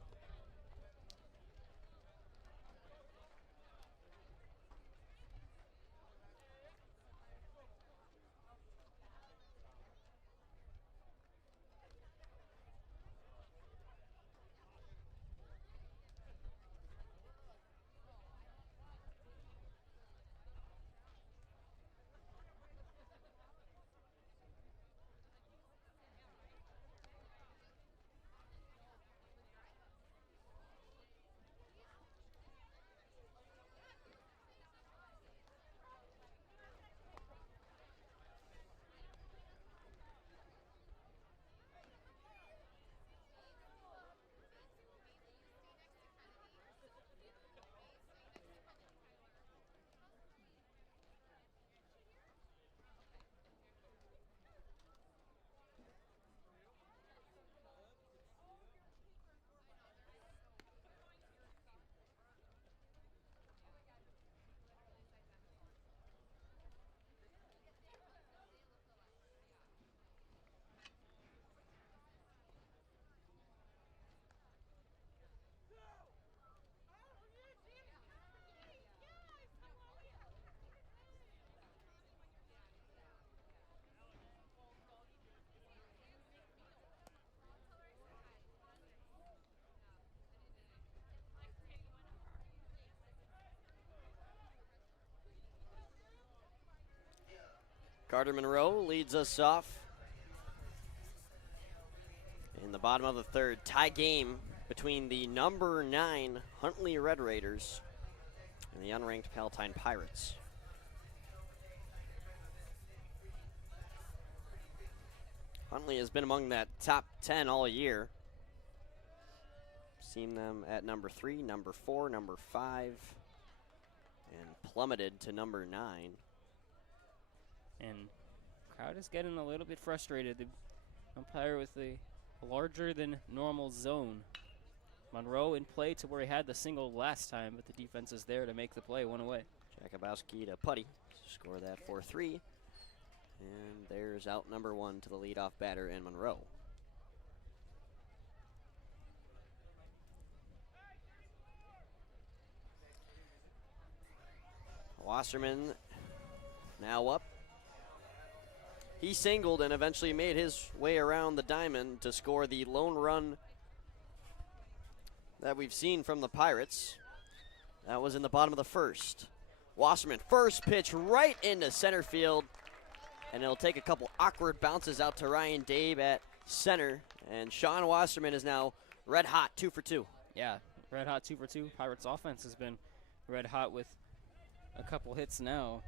Carter Monroe leads us off in the bottom of the third. Tie game between the number 9 Huntley Red Raiders and the unranked Palatine Pirates. Huntley has been among that top 10 all year. Seen them at number 3, number 4, number 5, and plummeted to number 9. And crowd is getting a little bit frustrated. The umpire with a larger than normal zone. Monroe in play to where he had the single last time, but the defense is there to make the play, 1 away. Jacobowski to Putty, score that 4-3. And there's out number 1 to the leadoff batter in Monroe. Wasserman now up. He singled and eventually made his way around the diamond to score the lone run that we've seen from the Pirates. That was in the bottom of the first. Wasserman, first pitch right into center field, and it'll take a couple awkward bounces out to Ryan Dabe at center, and Sean Wasserman is now red hot, 2 for 2. Yeah, red hot 2 for 2. Pirates offense has been red hot with a couple hits now.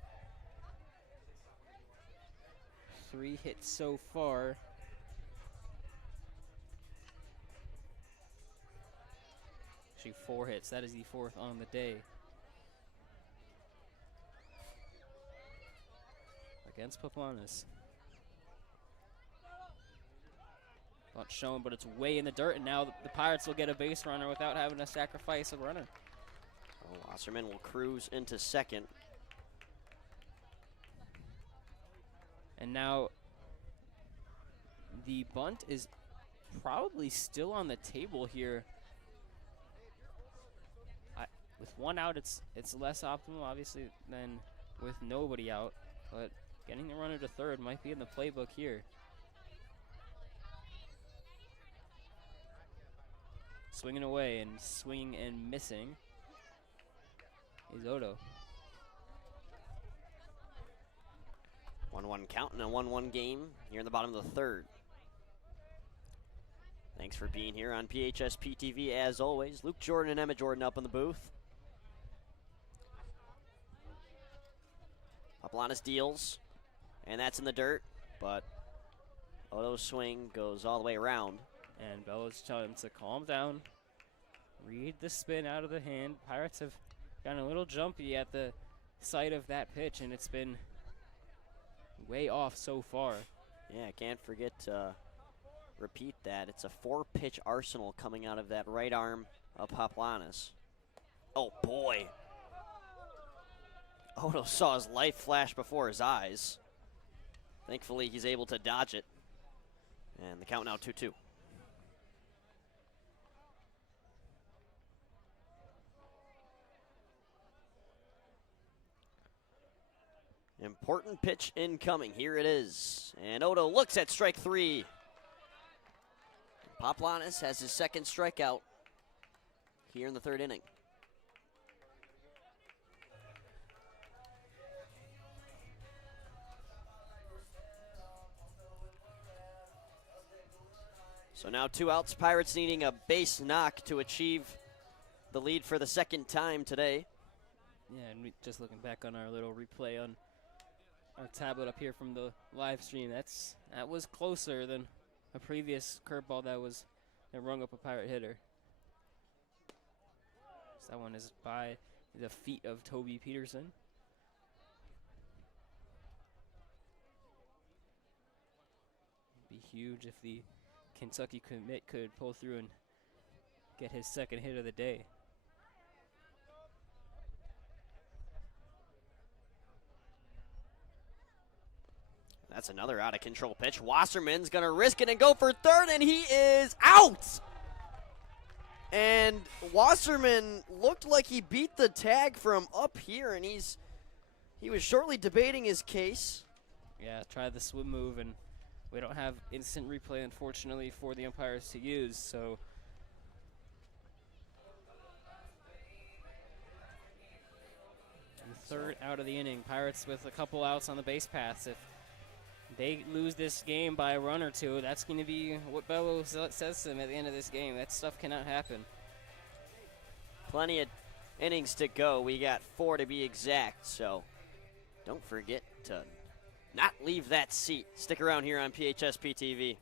3 hits so far. Actually 4 hits. That is the 4th on the day. Against Paplanis. Not shown, but it's way in the dirt, and now the Pirates will get a base runner without having to sacrifice a runner. Oh, Wasserman will cruise into second. And now the bunt is probably still on the table here. With 1 out, it's less optimal, obviously, than with nobody out. But getting the runner to third might be in the playbook here. Swinging away and swinging and missing is Odo. 1-1 count in a 1-1 game here in the bottom of the third. Thanks for being here on PHSP TV as always. Luke Jorden and Emmet Jorden up in the booth. Paplanis deals, and that's in the dirt, but Odo's swing goes all the way around. And Belo's telling him to calm down, read the spin out of the hand. Pirates have gotten a little jumpy at the sight of that pitch, and it's been way off so far. Yeah, can't forget to repeat that. It's a 4-pitch arsenal coming out of that right arm of Paplanis. Oh, boy. Odo saw his life flash before his eyes. Thankfully, he's able to dodge it. And the count now 2-2. Important pitch incoming. Here it is. And Odo looks at strike 3. Paplanis has his second strikeout here in the third inning. So now 2 outs. Pirates needing a base knock to achieve the lead for the second time today. Yeah, and just looking back on our little replay on our tablet up here from the live stream, that was closer than a previous curveball that rung up a Pirate hitter. So that one is by the feet of Toby Peterson. It'd be huge if the Kentucky commit could pull through and get his second hit of the day. That's another out of control pitch. Wasserman's going to risk it and go for third, and he is out. And Wasserman looked like he beat the tag from up here, and he was shortly debating his case. Yeah, tried the swim move, and we don't have instant replay, unfortunately, for the umpires to use, so. The third out of the inning. Pirates with a couple outs on the base paths. If they lose this game by a run or two, that's going to be what Belo says to them at the end of this game. That stuff cannot happen. Plenty of innings to go. We got 4 to be exact, so don't forget to not leave that seat. Stick around here on PHSP TV.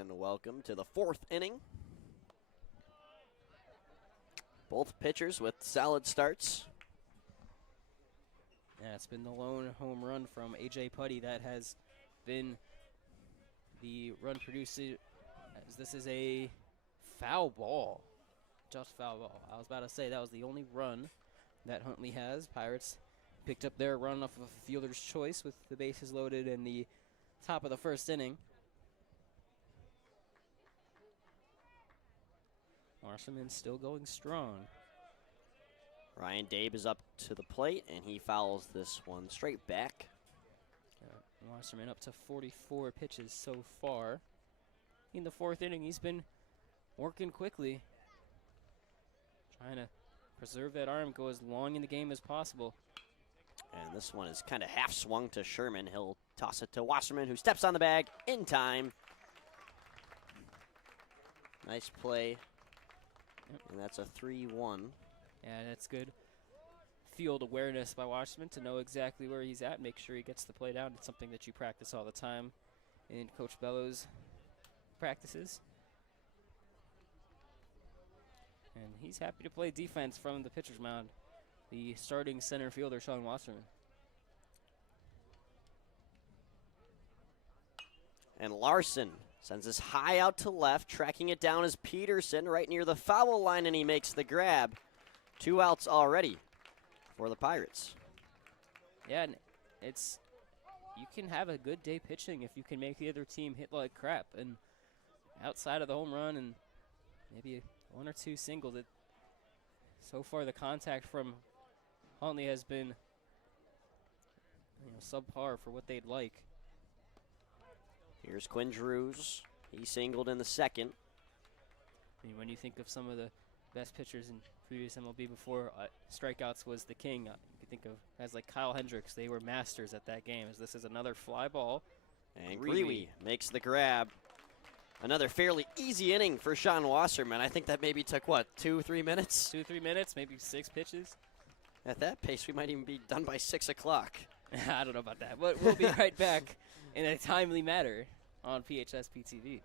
And welcome to the 4th inning. Both pitchers with solid starts. Yeah, it's been the lone home run from A.J. Putty that has been the run producer, as this is a foul ball. Just foul ball. I was about to say that was the only run that Huntley has. Pirates picked up their run off of a fielder's choice with the bases loaded in the top of the 1st inning. Wasserman still going strong. Ryan Dabe is up to the plate, and he fouls this one straight back. Wasserman up to 44 pitches so far. In the 4th inning, he's been working quickly, trying to preserve that arm, go as long in the game as possible. And this one is kind of half swung to Sherman. He'll toss it to Wasserman, who steps on the bag in time. Nice play. Yep. And that's a 3-1. Yeah, that's good field awareness by Wasserman to know exactly where he's at, make sure he gets the play down. It's something that you practice all the time in Coach Belo's practices. And he's happy to play defense from the pitcher's mound, the starting center fielder, Sean Wasserman. And Larson sends this high out to left. Tracking it down is Peterson right near the foul line, and he makes the grab. 2 outs already for the Pirates. Yeah, and you can have a good day pitching if you can make the other team hit like crap. And outside of the home run and maybe 1 or 2 singles, so far the contact from Huntley has been subpar for what they'd like. Here's Quinn Drews. He singled in the 2nd. I mean, when you think of some of the best pitchers in previous MLB before strikeouts was the king, you could think of guys like Kyle Hendricks. They were masters at that game, as this is another fly ball. And Greeley makes the grab. Another fairly easy inning for Sean Wasserman. I think that maybe took, what, 2-3 minutes? 2-3 minutes, maybe 6 pitches. At that pace, we might even be done by 6 o'clock. I don't know about that, but we'll be right back in a timely manner on PHSP TV.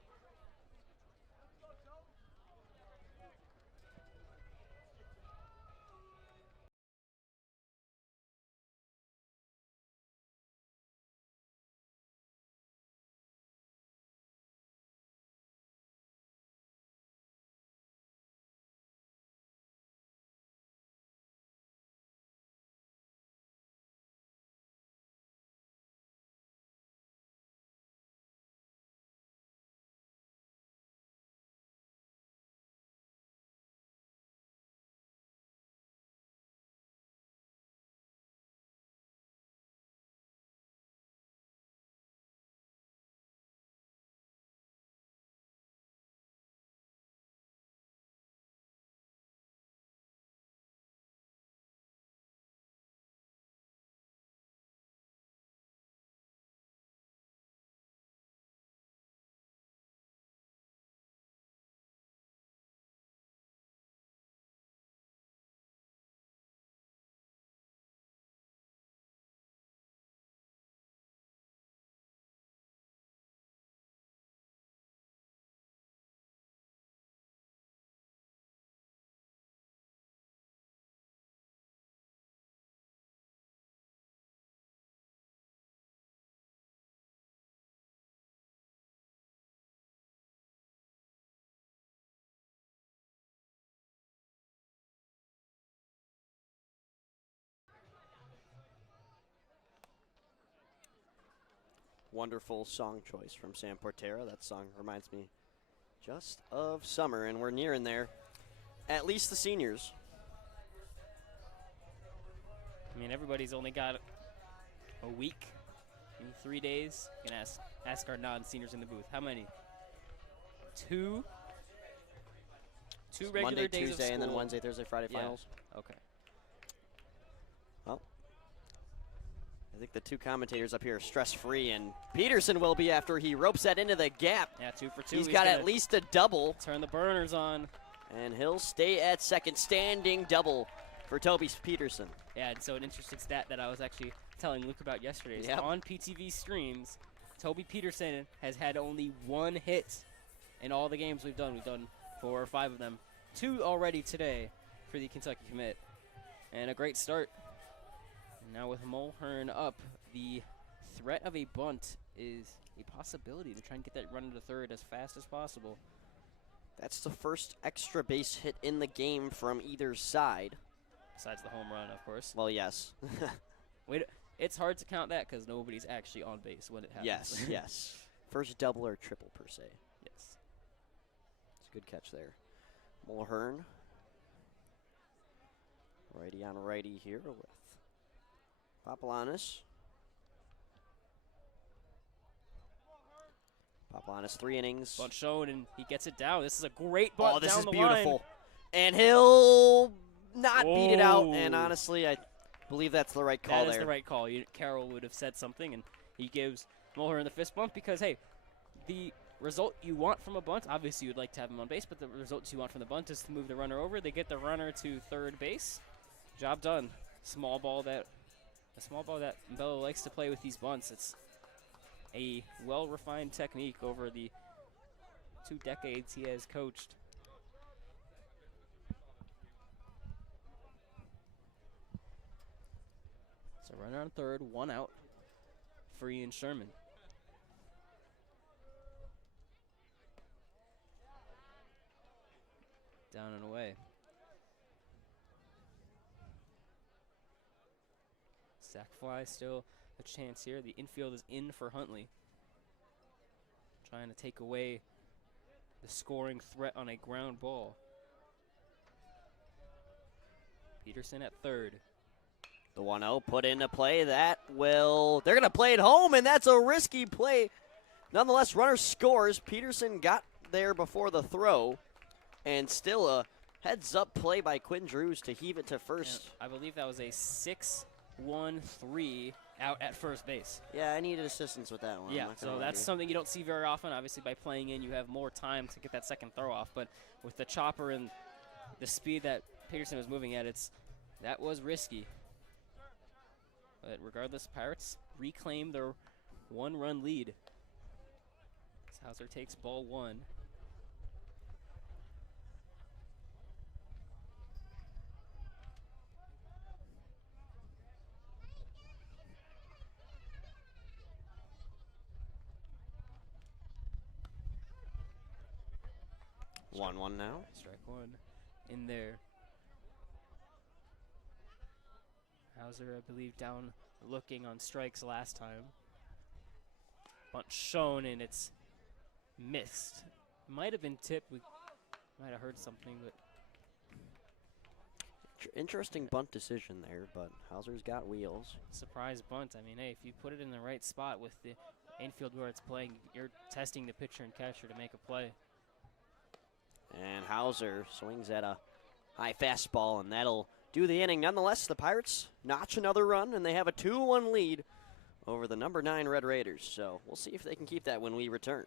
Wonderful song choice from Sam Portera. That song reminds me just of summer, and we're nearing there. At least the seniors. I mean, everybody's only got a week, maybe 3 days. You can ask our non-seniors in the booth. How many? 2? 2 regular Monday, days Tuesday, of and then school. Wednesday, Thursday, Friday Yeah. finals. Okay. Well, I think the 2 commentators up here are stress-free, and Peterson will be after he ropes that into the gap. Yeah, 2 for 2. He's got at least a double. Turn the burners on. And he'll stay at second. Standing double for Toby Peterson. Yeah, and so an interesting stat that I was actually telling Luke about yesterday is Yep. on PTV streams, Toby Peterson has had only 1 hit in all the games we've done 4 or 5 of them. 2 already today for the Kentucky commit. And a great start. Now with Mulhern up, the threat of a bunt is a possibility to try and get that run into third as fast as possible. That's the first extra base hit in the game from either side. Besides the home run, of course. Well, yes. It's hard to count that because nobody's actually on base when it happens. Yes, yes. First double or triple, per se. Yes. It's a good catch there. Mulhern. Righty on righty here with Palatine. Palatine, 3 innings. Bunt shown, and he gets it down. This is a great bunt this down is the beautiful. line. And he'll not beat it out. And honestly, I believe that's the right call there. That is the right call. Carroll would have said something, and he gives Mulhern the fist bump because, hey, the result you want from a bunt, obviously you'd like to have him on base, but the results you want from the bunt is to move the runner over. They get the runner to third base. Job done. A small ball that Belo likes to play with these bunts. It's a well-refined technique over the 2 decades he has coached. So runner on third, 1 out for Ian Sherman. Down and away. Sack fly, still a chance here. The infield is in for Huntley. Trying to take away the scoring threat on a ground ball. Peterson at third. The 1-0 put into play. They're going to play it home, and that's a risky play. Nonetheless, runner scores. Peterson got there before the throw, and still a heads-up play by Quinn Drews to heave it to first. Yeah, I believe that was a 6-1-3 out at first base. Yeah, I needed assistance with that one. Yeah, so that's something you don't see very often. Obviously, by playing in, you have more time to get that second throw off. But with the chopper and the speed that Peterson was moving at, that was risky. But regardless, Pirates reclaim their 1-run lead. Hauser takes ball 1. One now. Strike 1 in there. Hauser, I believe, down looking on strikes last time. Bunt shown, and it's missed. Might have been tipped. We might have heard something, but interesting bunt decision there, but Hauser's got wheels. Surprise bunt. I mean, hey, if you put it in the right spot with the infield where it's playing, you're testing the pitcher and catcher to make a play. And Hauser swings at a high fastball, and that'll do the inning. Nonetheless, the Pirates notch another run, and they have a 2-1 lead over the number 9 Red Raiders. So we'll see if they can keep that when we return.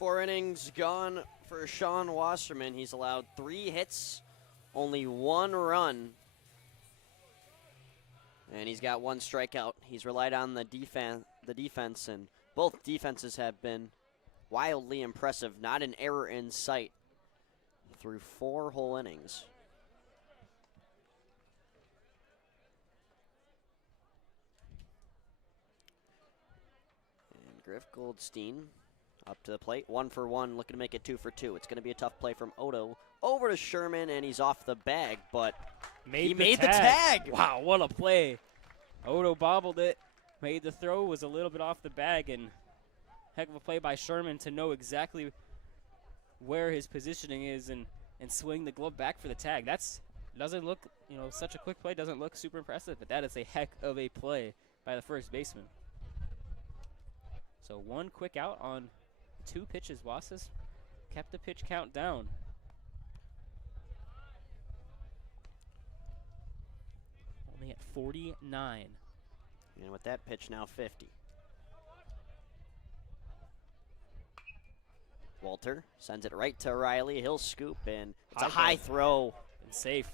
4 innings gone for Sean Wasserman. He's allowed 3 hits, only 1 run, and he's got 1 strikeout. He's relied on the defense, and both defenses have been wildly impressive. Not an error in sight through 4 whole innings. And Griff Goldstein up to the plate, 1 for 1, looking to make it 2 for 2. It's going to be a tough play from Odo. Over to Sherman, and he's off the bag, but he made the tag. Wow, what a play. Odo bobbled it, made the throw, was a little bit off the bag, and heck of a play by Sherman to know exactly where his positioning is and swing the glove back for the tag. Doesn't look, such a quick play doesn't look super impressive, but that is a heck of a play by the first baseman. So 1 quick out on 2 pitches. Wasses kept the pitch count down. Only at 49. And with that pitch now 50. Walter sends it right to Riley. He'll scoop, and it's a high throw. And safe.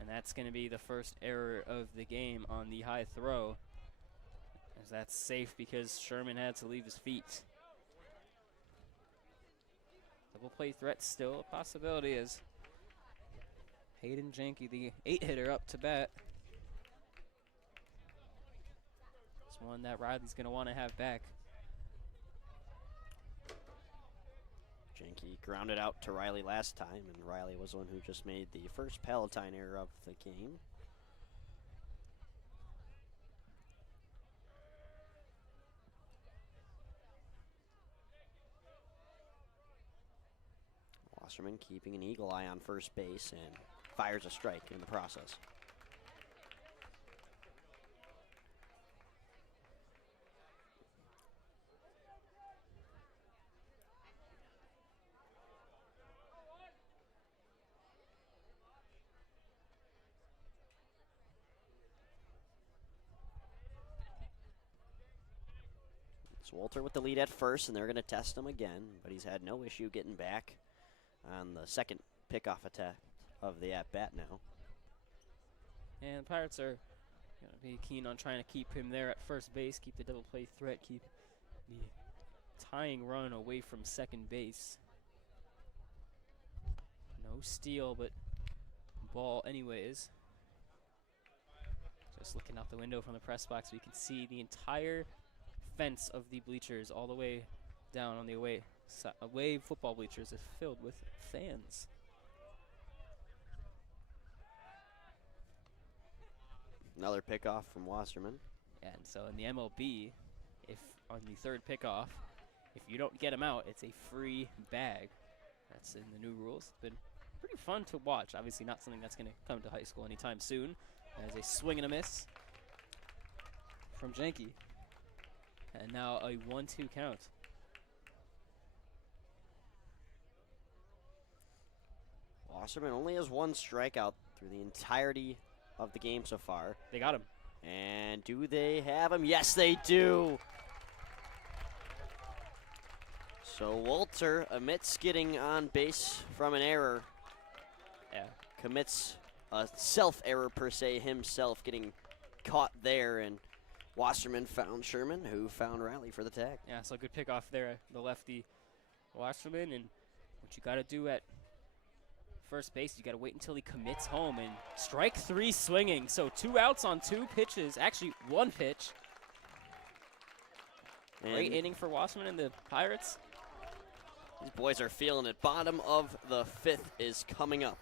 And that's going to be the first error of the game on the high throw. As that's safe because Sherman had to leave his feet. Double play threat still a possibility as Hayden Janke, the 8-hitter, up to bat. It's one that Riley's going to want to have back. Janke grounded out to Riley last time, and Riley was the one who just made the first Palatine error of the game. Wasserman keeping an eagle eye on first base and fires a strike in the process. It's Walter with the lead at first, and they're going to test him again, but he's had no issue getting back on the second pickoff attack of the at-bat now. And the Pirates are going to be keen on trying to keep him there at first base, keep the double play threat, keep the tying run away from second base. No steal, but ball anyways. Just looking out the window from the press box, we can see the entire fence of the bleachers all the way down on the away football bleachers is filled with fans. Another pickoff from Wasserman. And so in the MLB, if on the third pickoff, if you don't get him out, it's a free bag. That's in the new rules. It's been pretty fun to watch. Obviously not something that's going to come to high school anytime soon. As a swing and a miss from Janke. And now a 1-2 count. Wasserman only has 1 strikeout through the entirety of the game so far. They got him. And do they have him? Yes, they do. So Walter omits getting on base from an error. Yeah. Commits a self-error per se himself, getting caught there, and Wasserman found Sherman, who found Riley for the tag. Yeah, so good pickoff there, the lefty Wasserman, and what you got to do at first base, you got to wait until he commits home, and strike 3 swinging. So 2 outs on 2 pitches, actually 1 pitch. And great inning for Wasserman and the Pirates. These boys are feeling it. Bottom of the 5th is coming up.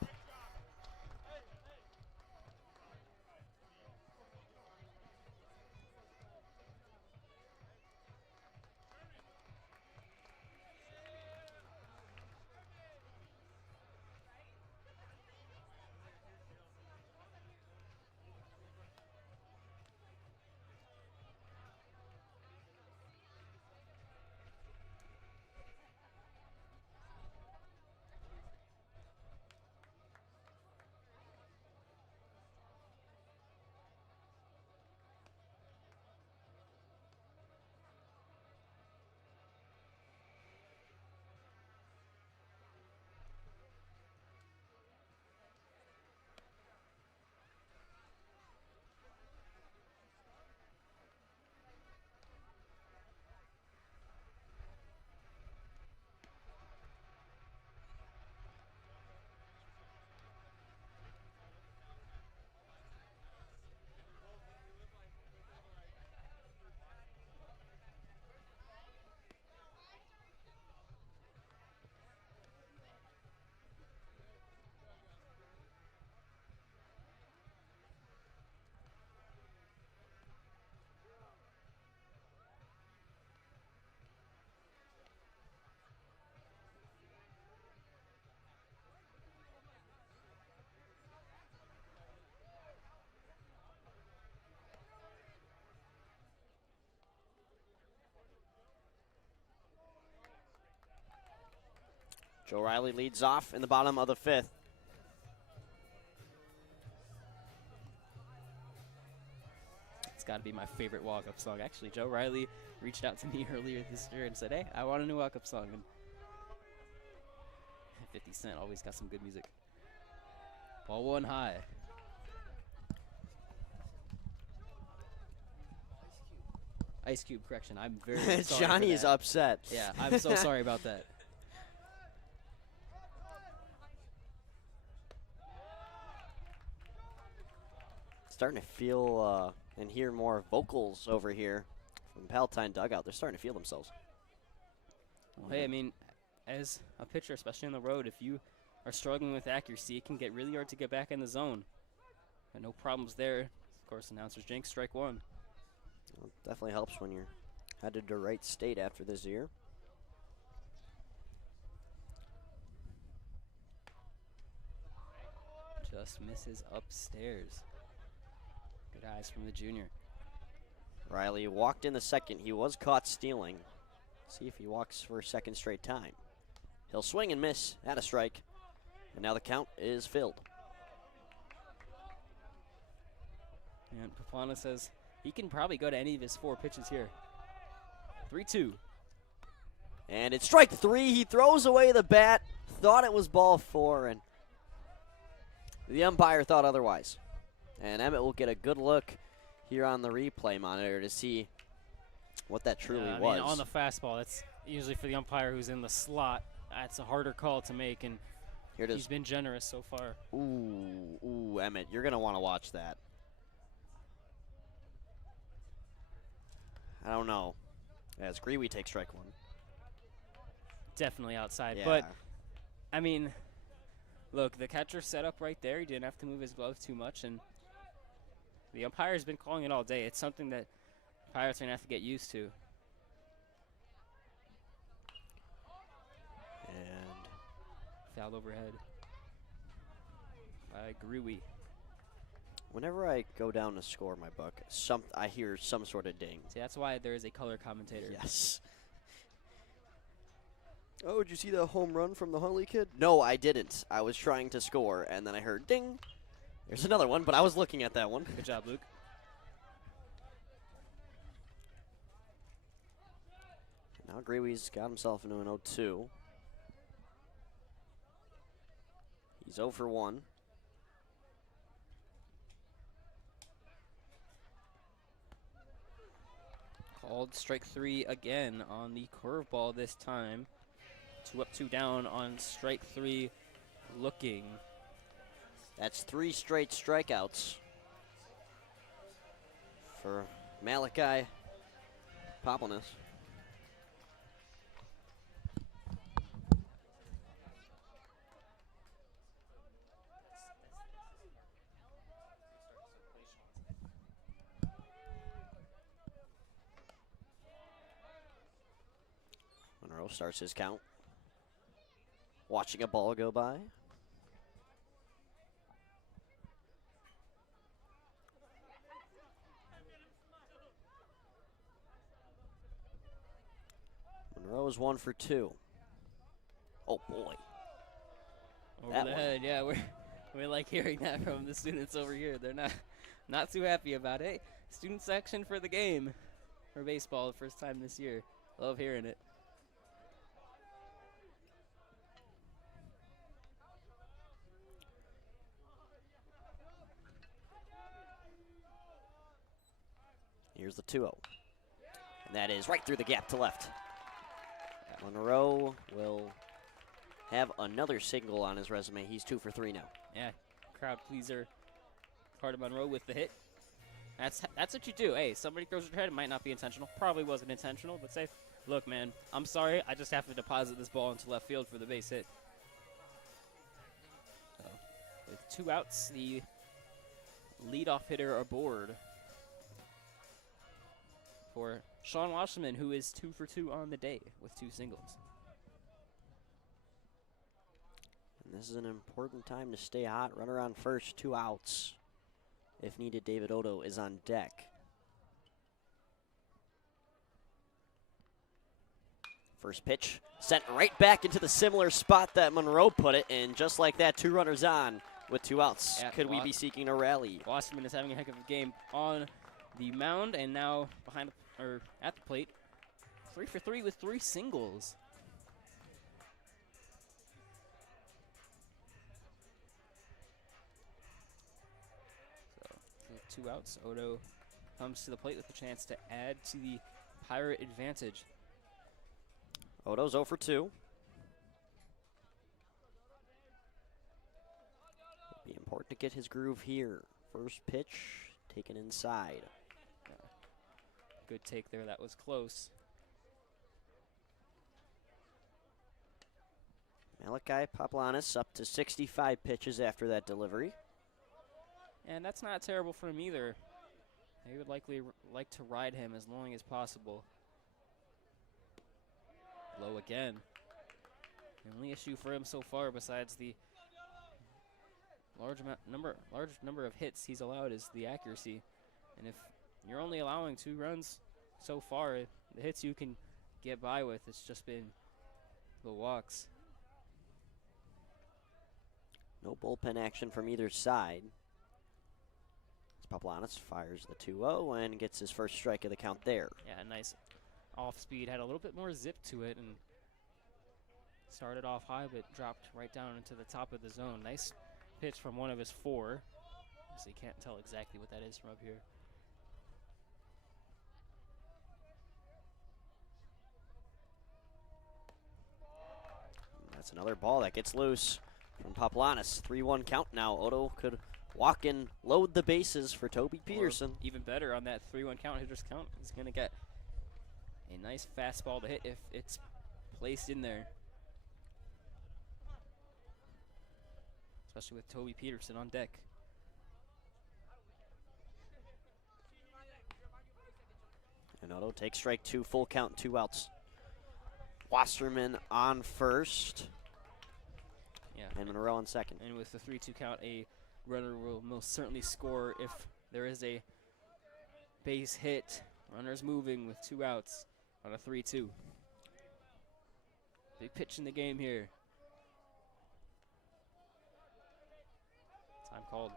Joe Riley leads off in the bottom of the 5th. It's got to be my favorite walk-up song. Actually, Joe Riley reached out to me earlier this year and said, hey, I want a new walk-up song. And 50 Cent always got some good music. Ball one high. Ice Cube, correction. I'm very sorry. Johnny is upset. Yeah, I'm so sorry about that. Starting to feel and hear more vocals over here from Palatine dugout. They're starting to feel themselves. Well, hey, I mean, as a pitcher, especially on the road, if you are struggling with accuracy, it can get really hard to get back in the zone. And no problems there. Of course, announcers jinx, strike one. Well, it definitely helps when you're headed to Wright State after this year. Just misses upstairs. Good eyes from the junior. Riley walked in the second. He was caught stealing. See if he walks for a second straight time. He'll swing and miss at a strike. And now the count is filled. And Paplana says he can probably go to any of his 4 pitches here. 3-2. And it's strike 3. He throws away the bat. Thought it was ball 4. And the umpire thought otherwise. And Emmet will get a good look here on the replay monitor to see what that truly was. I mean, on the fastball, that's usually for the umpire who's in the slot. That's a harder call to make, and here it is. He's been generous so far. Ooh, Emmet, you're going to want to watch that. I don't know. As Greewee takes strike 1. Definitely outside, yeah. But, I mean, look, the catcher set up right there. He didn't have to move his glove too much, and the umpire's been calling it all day. It's something that Pirates are going to have to get used to. And fouled overhead by Greewee. Whenever I go down to score my book, I hear some sort of ding. See, that's why there is a color commentator. Yes. Oh, did you see the home run from the Huntley kid? No, I didn't. I was trying to score, and then I heard ding. There's another one, but I was looking at that one. Good job, Luke. Now Greewee's got himself into an 0-2. He's 0 for 1. Called strike 3 again on the curveball this time. 2 up, 2 down on strike 3 looking. That's 3 straight strikeouts for Malachi Poplanis. Monroe starts his count. Watching a ball go by. Monroe is 1 for 2. Oh boy. Over the head, yeah. We like hearing that from the students over here. They're not too happy about it. Hey, student section for the game for baseball the first time this year. Love hearing it. Here's the 2-0. And that is right through the gap to left. Monroe will have another single on his resume. He's 2 for 3 now. Yeah, crowd pleaser. Carter Monroe with the hit. That's what you do. Hey, somebody throws your head. It might not be intentional. Probably wasn't intentional, but say, look, man, I'm sorry. I just have to deposit this ball into left field for the base hit. So, with 2 outs, the leadoff hitter aboard for Sean Wasserman, who is 2 for 2 on the day with 2 singles. And this is an important time to stay hot. Runner on first, 2 outs. If needed, David Odo is on deck. First pitch, Sent right back into the similar spot that Monroe put it, and just like that, 2 runners on with 2 outs. Yeah, Could we be seeking a rally? Wasserman is having a heck of a game on the mound and now behind or at the plate. 3 for 3 with 3 singles. So, with 2 outs, Odo comes to the plate with a chance to add to the Pirate advantage. Odo's 0 for 2. It'll be important to get his groove here. First pitch taken inside. Good take there, that was close. Malachi Paplanis up to 65 pitches after that delivery. And that's not terrible for him either. They would likely like to ride him as long as possible. Low again. The only issue for him so far, besides the large number of hits he's allowed, is the accuracy. And if you're only allowing 2 runs so far, the hits you can get by with, it's just been the walks. No bullpen action from either side. Paplanis fires the 2-0 and gets his first strike of the count there. Yeah, nice off speed, had a little bit more zip to it and started off high but dropped right down into the top of the zone. Nice pitch from one of his 4. So you can't tell exactly what that is from up here. That's another ball that gets loose from Paplanis. 3-1 count now. Odo could walk and load the bases for Toby Peterson. Or even better, on that 3-1 count, hitter's count, he's going to get a nice fastball to hit if it's placed in there. Especially with Toby Peterson on deck. And Odo takes strike 2, full count, 2 outs. Wasserman on first. Yeah. And Monroe on second. And with the 3-2 count, a runner will most certainly score if there is a base hit. Runners moving with 2 outs on a 3-2. Big pitch in the game here. Time called.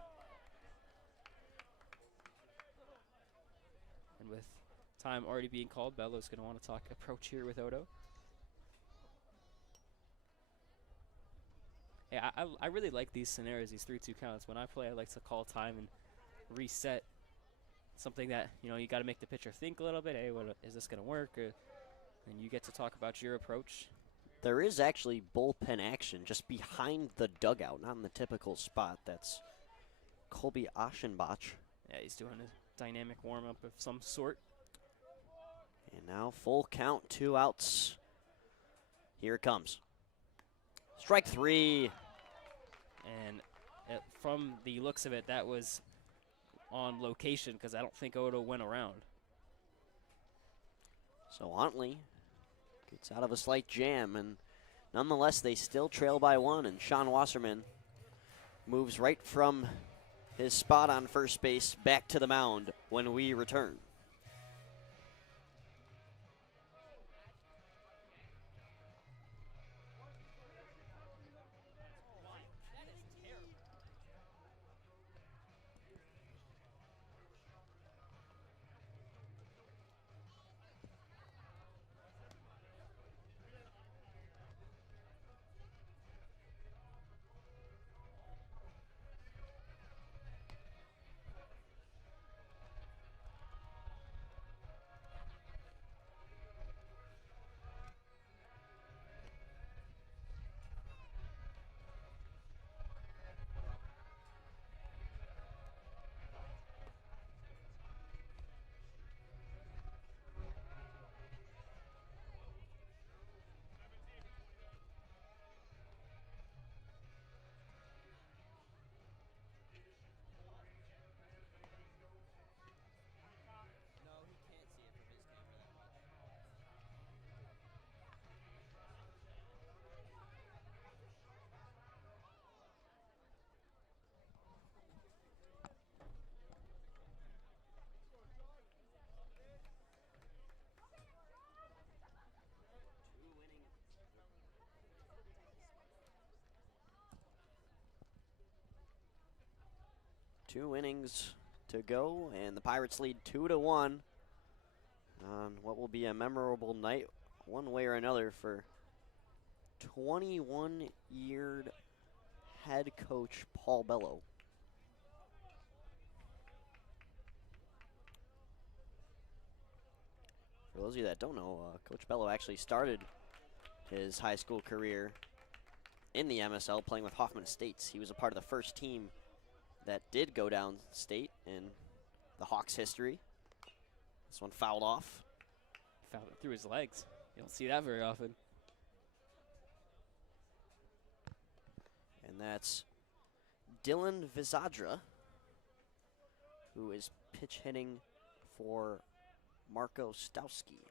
And with time already being called, Belo's going to want to talk approach here with Odo. Yeah, I really like these scenarios, these 3-2 counts. When I play, I like to call time and reset. Something that, you know, you got to make the pitcher think a little bit. Hey, what, is this going to work? And you get to talk about your approach. There is actually bullpen action just behind the dugout, not in the typical spot. That's Colby Aschenbach. Yeah, he's doing a dynamic warm-up of some sort. And now full count, 2 outs. Here it comes. Strike 3. And from the looks of it, that was on location because I don't think Odo went around. So Huntley gets out of a slight jam, and nonetheless, they still trail by 1, and Sean Wasserman moves right from his spot on first base back to the mound when we return. 2 innings to go, and the Pirates lead 2-1 on what will be a memorable night one way or another for 21-year head coach Paul Belo. For those of you that don't know, Coach Belo actually started his high school career in the MSL playing with Hoffman Estates. He was a part of the first team that did go down state in the Hawks history. This one fouled off. Fouled it through his legs. You don't see that very often. And that's Dylan Vizadra, who is pitch hitting for Marco Stowski.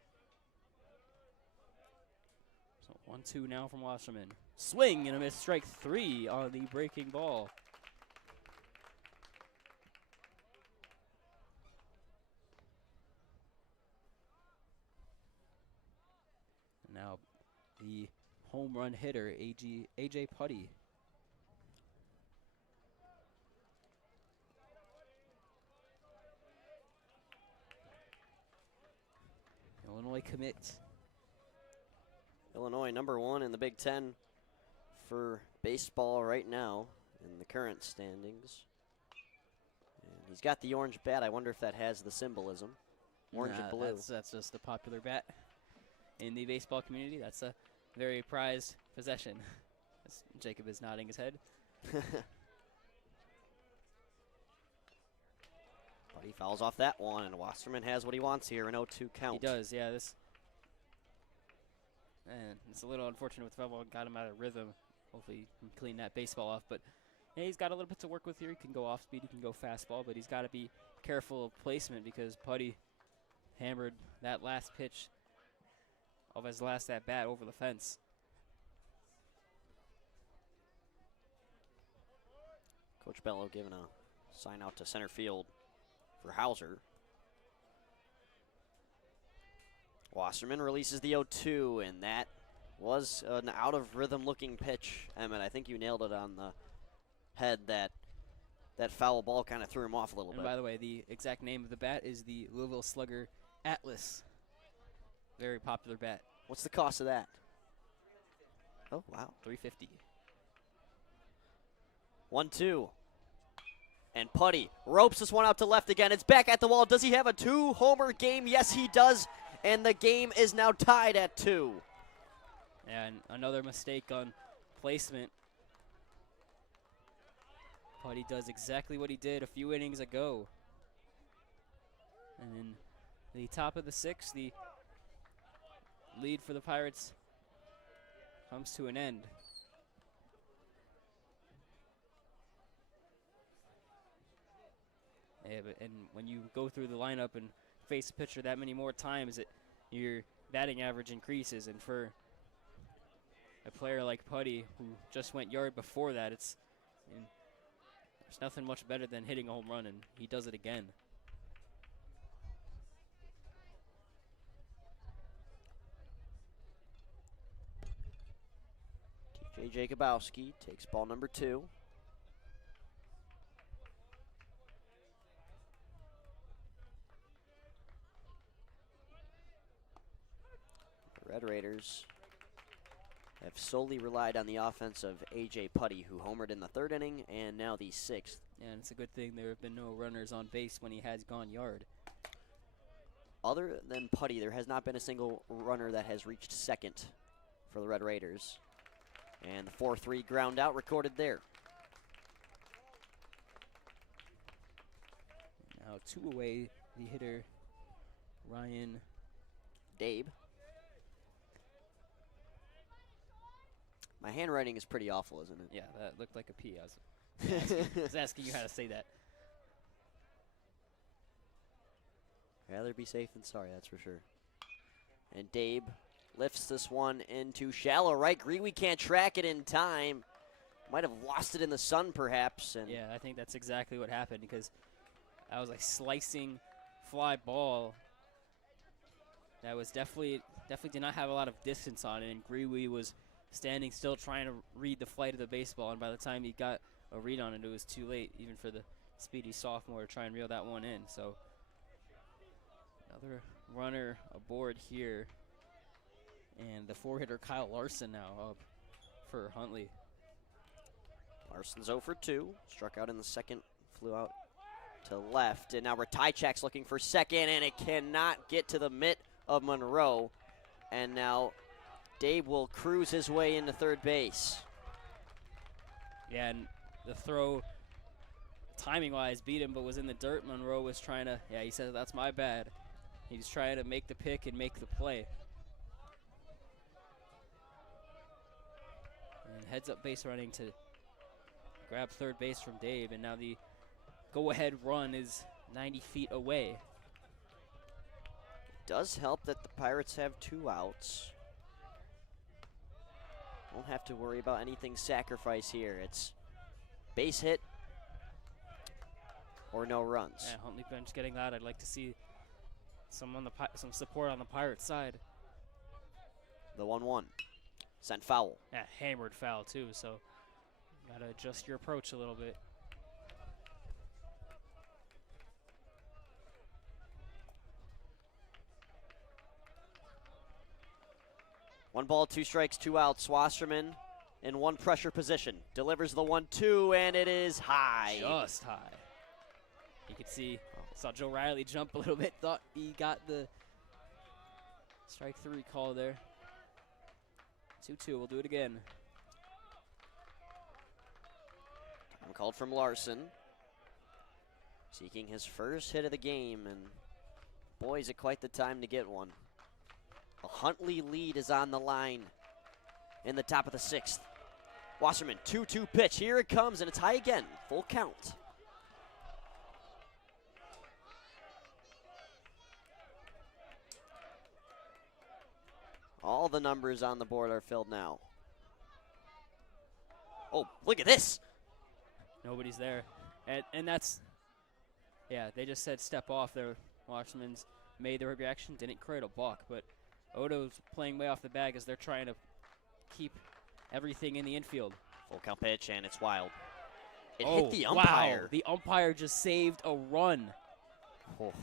So 1-2 now from Wasserman. Swing and a miss, strike 3 on the breaking ball. Now the home run hitter, AJ Putty. Illinois commit. Illinois #1 in the Big Ten for baseball right now in the current standings. And he's got the orange bat. I wonder if that has the symbolism. Orange and blue. That's just a popular bat in the baseball community. That's a very prized possession. As Jacob is nodding his head. But he fouls off that one, and Wasserman has what he wants here, an 0-2 count. He does, yeah. And it's a little unfortunate with the foul ball, got him out of rhythm. Hopefully he can clean that baseball off. But yeah, he's got a little bit to work with here. He can go off speed, he can go fastball, but he's got to be careful of placement because Putty hammered that last pitch of his last at bat over the fence. Coach Belo giving a sign out to center field for Hauser. Wasserman releases the 0-2, and that was an out-of-rhythm looking pitch. Emmet, I think you nailed it on the head. That foul ball kind of threw him off a little bit. And by the way, the exact name of the bat is the Louisville Slugger Atlas. Very popular bat. What's the cost of that? Oh, wow. $350. 1-2. And Putty ropes this one out to left again. It's back at the wall. Does he have a 2-homer game? Yes, he does. And the game is now tied at 2. And another mistake on placement. Putty does exactly what he did a few innings ago. And in the top of the 6th, the lead for the Pirates comes to an end. Yeah, and when you go through the lineup and face a pitcher that many more times, your batting average increases. And for a player like Putty, who just went yard before that, there's nothing much better than hitting a home run, and he does it again. TJ Jacobowski takes ball number 2. Red Raiders have solely relied on the offense of A.J. Putty, who homered in the 3rd inning and now the 6th. And it's a good thing there have been no runners on base when he has gone yard. Other than Putty, there has not been a single runner that has reached 2nd for the Red Raiders. And the 4-3 ground out recorded there. Now 2 away, the hitter, Ryan Dabe. My handwriting is pretty awful, isn't it? Yeah, that looked like a P. I was asking you how to say that. Rather be safe than sorry, that's for sure. And Dabe lifts this one into shallow right. Greeley can't track it in time. Might have lost it in the sun, perhaps. And yeah, I think that's exactly what happened because that was a slicing fly ball that was definitely did not have a lot of distance on it, and Greeley was standing still trying to read the flight of the baseball, and by the time he got a read on it, it was too late even for the speedy sophomore to try and reel that one in. So another runner aboard here. And the 4-hitter Kyle Larson now up for Huntley. Larson's 0 for 2. Struck out in the second, flew out to left. And now Ratajczak's looking for second, and it cannot get to the mitt of Monroe. And now Dave will cruise his way into third base. Yeah, and the throw, timing-wise, beat him, but was in the dirt. Monroe was trying to, he said, that's my bad. He was trying to make the pick and make the play. And heads up base running to grab third base from Dave, and now the go-ahead run is 90 feet away. It does help that the Pirates have 2 outs. Won't have to worry about anything sacrifice here. It's base hit or no runs. Yeah, Huntley bench getting that. I'd like to see some support on the Pirates side. The 1-1. Sent foul. Yeah, hammered foul too, so gotta adjust your approach a little bit. One ball, 2 strikes, 2 outs. Wasserman in one pressure position. Delivers the 1-2, and it is high. Just high. You could see, saw Joe Riley jump a little bit, thought he got the strike 3 call there. 2-2, we'll do it again. Time called from Larson. Seeking his first hit of the game, and boy, is it quite the time to get one. A Huntley lead is on the line in the top of the 6th. Wasserman, 2-2 pitch. Here it comes, and it's high again. Full count. All the numbers on the board are filled now. Oh, look at this. Nobody's there. And that's, they just said step off there. Wasserman's made the reaction, didn't create a balk, but Odo's playing way off the bag as they're trying to keep everything in the infield. Full count pitch, and it's wild. It hit the umpire. Wow. The umpire just saved a run. Oh.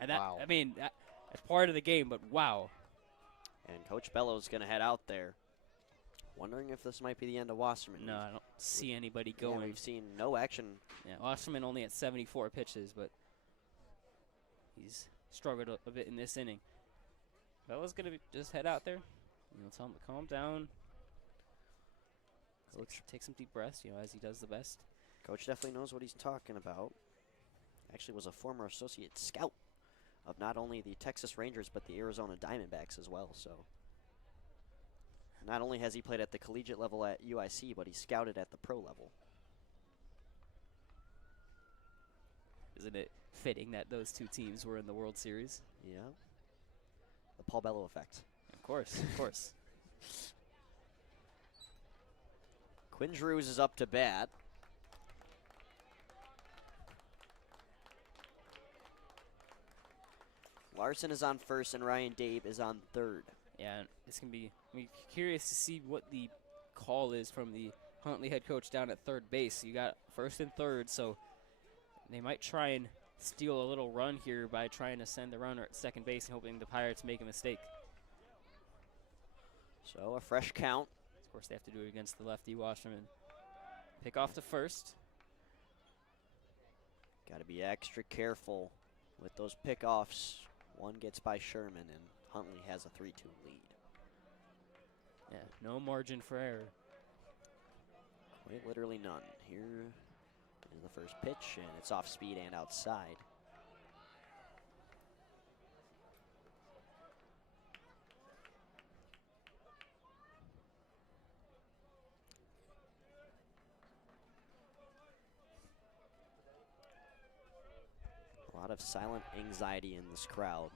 And that, I mean, that's part of the game, but wow. And Coach Belo's going to head out there. Wondering if this might be the end of Wasserman. No, I don't see anybody going. Yeah, we've seen no action. Yeah, Wasserman only at 74 pitches, but he's struggled a bit in this inning. Belo's going to just head out there. Tell him to calm down. Take some deep breaths, as he does the best. Coach definitely knows what he's talking about. Actually was a former associate scout of not only the Texas Rangers, but the Arizona Diamondbacks as well. So not only has he played at the collegiate level at UIC, but he scouted at the pro level. Isn't it fitting that those 2 teams were in the World Series? Yeah. The Paul Bello effect. Of course, of course. Quinn Drews is up to bat. Larson is on first, and Ryan Dave is on third. Yeah, it's going to be curious to see what the call is from the Huntley head coach down at third base. You got first and third, so they might try and steal a little run here by trying to send the runner at second base and hoping the Pirates make a mistake. So a fresh count. Of course, they have to do it against the lefty Wasserman. Pick off to first. Got to be extra careful with those pickoffs. One gets by Sherman, and Huntley has a 3-2 lead. Yeah, no margin for error. Quite literally none. Here is the first pitch, and it's off speed and outside. A lot of silent anxiety in this crowd.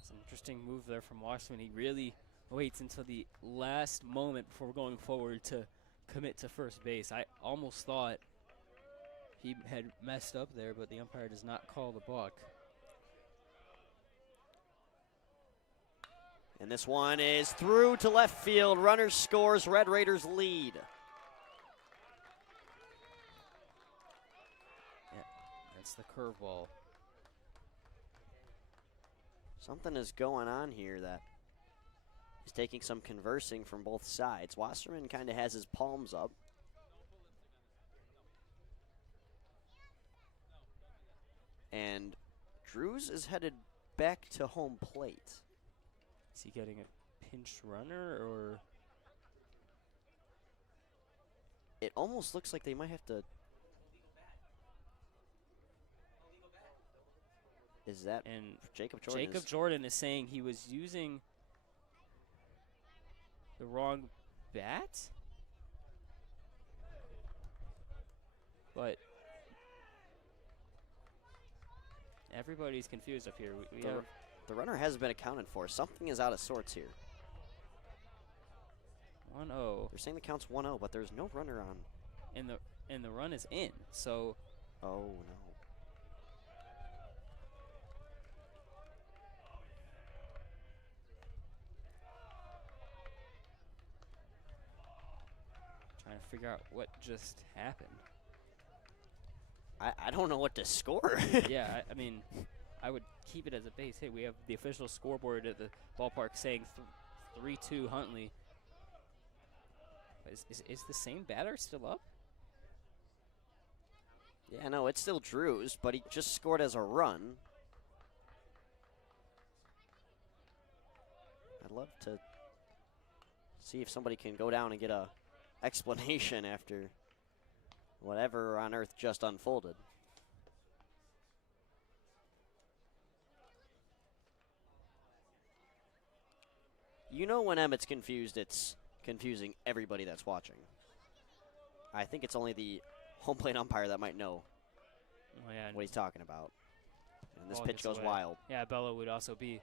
It's an interesting move there from Wasserman. He really waits until the last moment before going forward to commit to first base. I almost thought he had messed up there, but the umpire does not call the balk. And this one is through to left field. Runner scores. Red Raiders lead. That's the curveball. Something is going on here that is taking some conversing from both sides. Wasserman kind of has his palms up. And Drews is headed back to home plate. Is he getting a pinch runner, or? It almost looks like they might have to. Is that And Jacob Jorden? Jacob Jorden is saying he was using the wrong bat? But everybody's confused up here. We have The runner has been accounted for. Something is out of sorts here. 1-0. They're saying the count's 1-0, but there's no runner on. And the run is in. So Oh no. trying to figure out what just happened. I don't know what to score. Yeah, I mean, I would keep it as a base hit. We have the official scoreboard at the ballpark saying 3-2 Huntley. Is the same batter still up? Yeah, no, it's still Drews, but he just scored as a run. I'd love to see if somebody can go down and get a explanation after whatever on earth just unfolded. You know when Emmett's confused, it's confusing everybody that's watching. I think it's only the home plate umpire that might know what he's talking about. And this pitch goes wild. Yeah, Belo would also be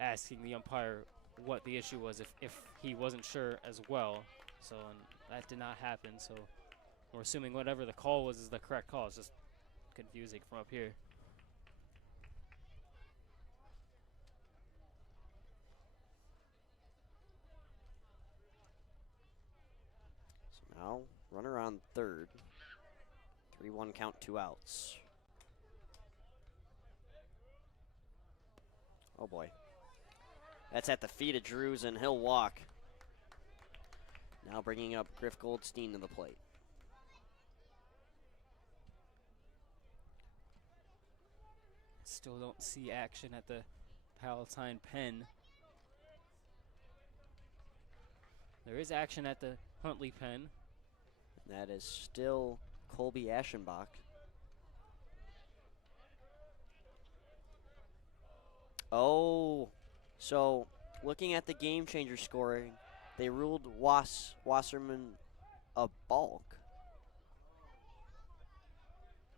asking the umpire what the issue was if he wasn't sure as well. So that did not happen. So we're assuming whatever the call was is the correct call. It's just confusing from up here. So now, runner on third. 3-1 count, 2 outs. Oh boy. That's at the feet of Drews, and he'll walk. Now bringing up Griff Goldstein to the plate. Still don't see action at the Palatine pen. There is action at the Huntley pen. And that is still Colby Aschenbach. Oh, so looking at the game changer scoring, they ruled Wasserman a balk.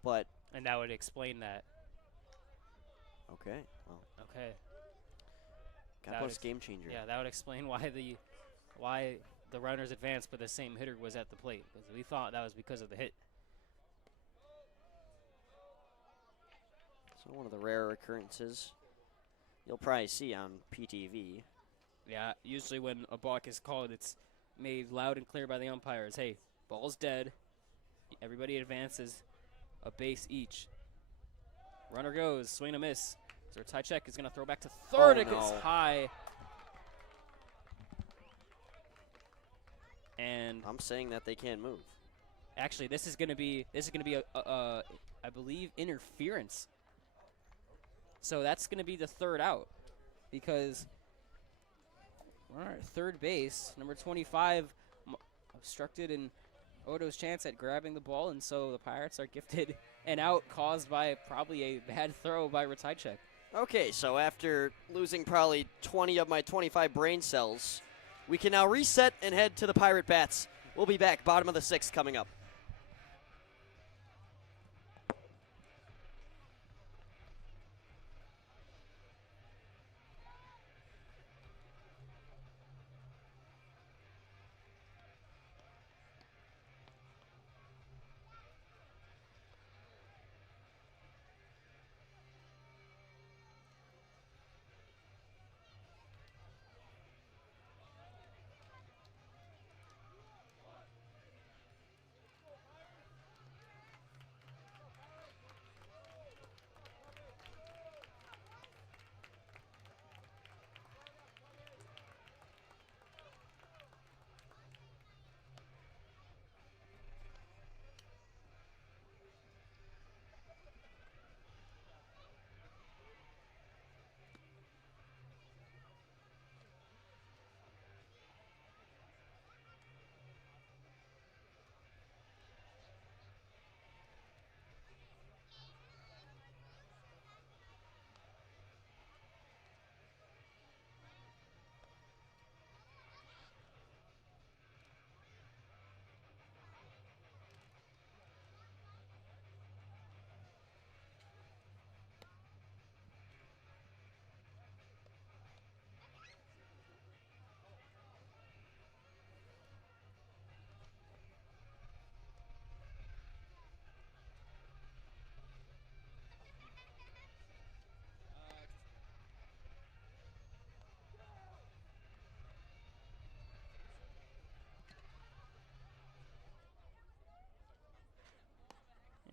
But And that would explain that. okay, well, Okay. got post game changer. Yeah, that would explain why the runners advanced, but the same hitter was at the plate. Because we thought that was because of the hit. So one of the rare occurrences you'll probably see on PTV. Yeah, usually when a balk is called, it's made loud and clear by the umpires. Hey, ball's dead. Everybody advances a base each. Runner goes, swing and a miss. So Tychek is going to throw back to third. It goes high. And I'm saying that they can't move. actually, this is going to be a I believe, interference. So that's going to be the third out, because we're at third base. Number 25 obstructed in Odo's chance at grabbing the ball, and so the Pirates are gifted an out caused by probably a bad throw by Ratajczyk. Okay, so after losing probably 20 of my 25 brain cells, we can now reset and head to the Pirate Bats. We'll be back, bottom of the sixth coming up.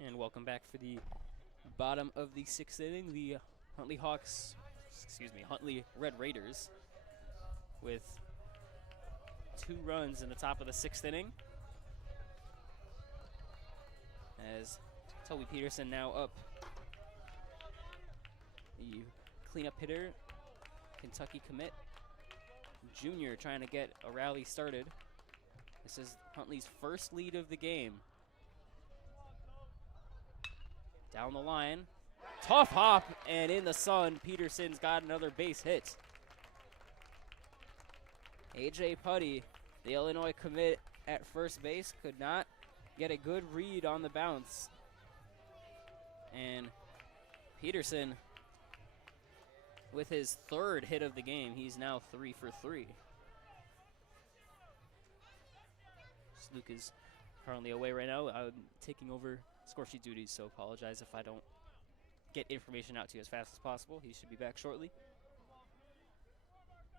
And welcome back for the bottom of the 6th inning. The Huntley Red Raiders with 2 runs in the top of the 6th inning. As Toby Peterson now up. The cleanup hitter, Kentucky commit, Junior, trying to get a rally started. This is Huntley's first lead of the game. Down the line, tough hop, and in the sun, Peterson's got another base hit. A.J. Putty, the Illinois commit at first base, could not get a good read on the bounce. And Peterson, with his 3rd hit of the game, he's now 3 for 3. Luke is currently away right now. I'm taking over score sheet duties, so apologize if I don't get information out to you as fast as possible. He should be back shortly.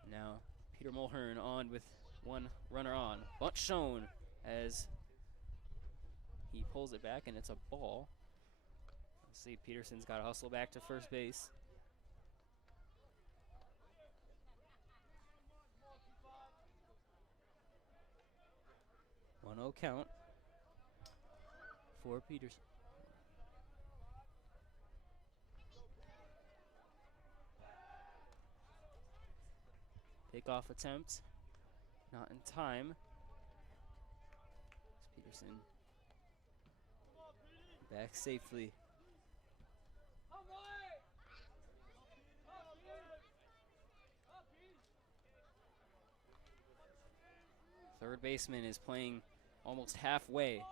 Now, Peter Mulhern on with 1 runner on. Bunt shown as he pulls it back, and it's a ball. Let's see, Peterson's got to hustle back to first base. No count for Peterson. Pickoff attempt, not in time. Peterson back safely. Third baseman is playing almost halfway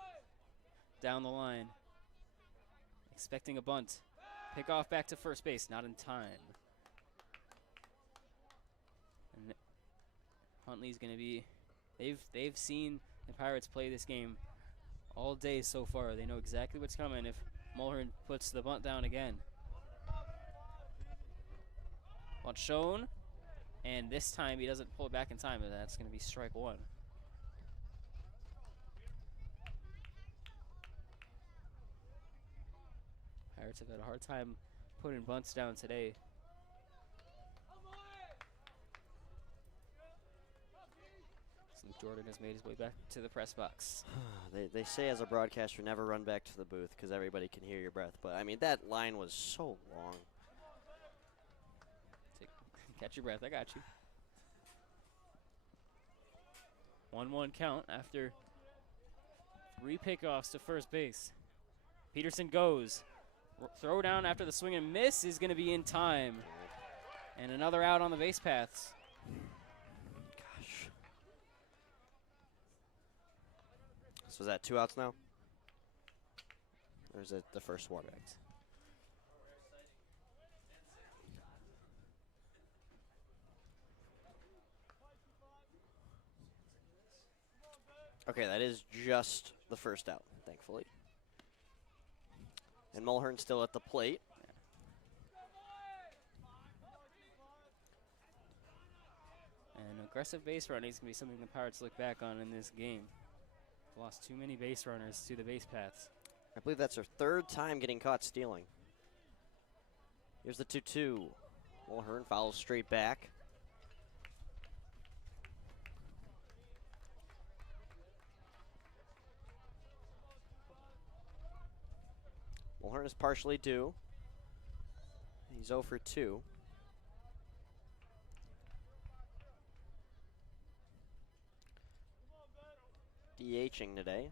down the line, expecting a bunt. Pick off back to first base, not in time. And Huntley's going to be, they've seen the Pirates play this game all day so far. They know exactly what's coming if Mulhern puts the bunt down again. Bunt shown, and this time he doesn't pull it back in time, and that's going to be strike 1. Pirates have had a hard time putting bunts down today. Luke Jorden has made his way back to the press box. They say as a broadcaster, never run back to the booth because everybody can hear your breath. But, I mean, that line was so long. Catch your breath. I got you. 1-1 count after 3 pickoffs to first base. Peterson goes. Throw down after the swing and miss is going to be in time. And another out on the base paths. Gosh. So is that 2 outs now? Or is it the first one? Okay, that is just the first out, thankfully. And Mulhern still at the plate. And aggressive base running is going to be something the Pirates look back on in this game. Lost too many base runners to the base paths. I believe that's their 3rd time getting caught stealing. Here's the 2-2. Mulhern follows straight back. Mulhern is partially due. He's 0 for 2. DHing today,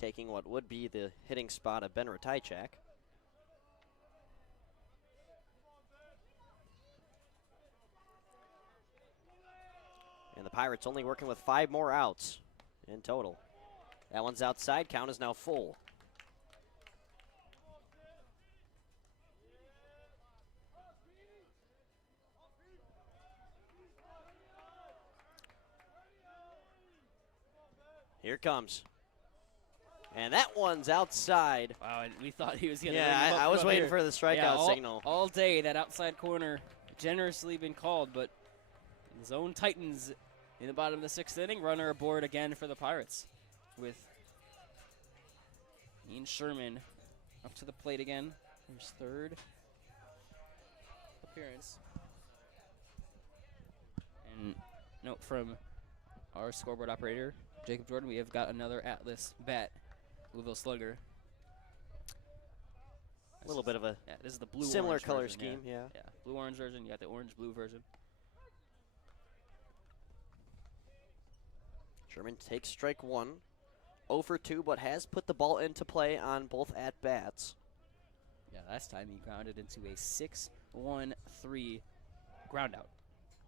taking what would be the hitting spot of Ben Ratajczak. And the Pirates only working with 5 more outs in total. That one's outside, count is now full. Here it comes. And that one's outside. Wow, and we thought he was going to I was waiting for the strikeout signal. All day, that outside corner generously been called, but zone tightens in the bottom of the 6th inning. Runner aboard again for the Pirates with Ian Sherman up to the plate again. His third appearance. And note from our scoreboard operator, Jacob Jorden, we have got another Atlas bat, Louisville Slugger. A little bit of a this is the blue similar color version, scheme, yeah. Yeah, blue-orange version. You got the orange-blue version. Sherman takes strike one. 0 for 2, but has put the ball into play on both at-bats. Yeah, last time he grounded into a 6-1-3 ground out.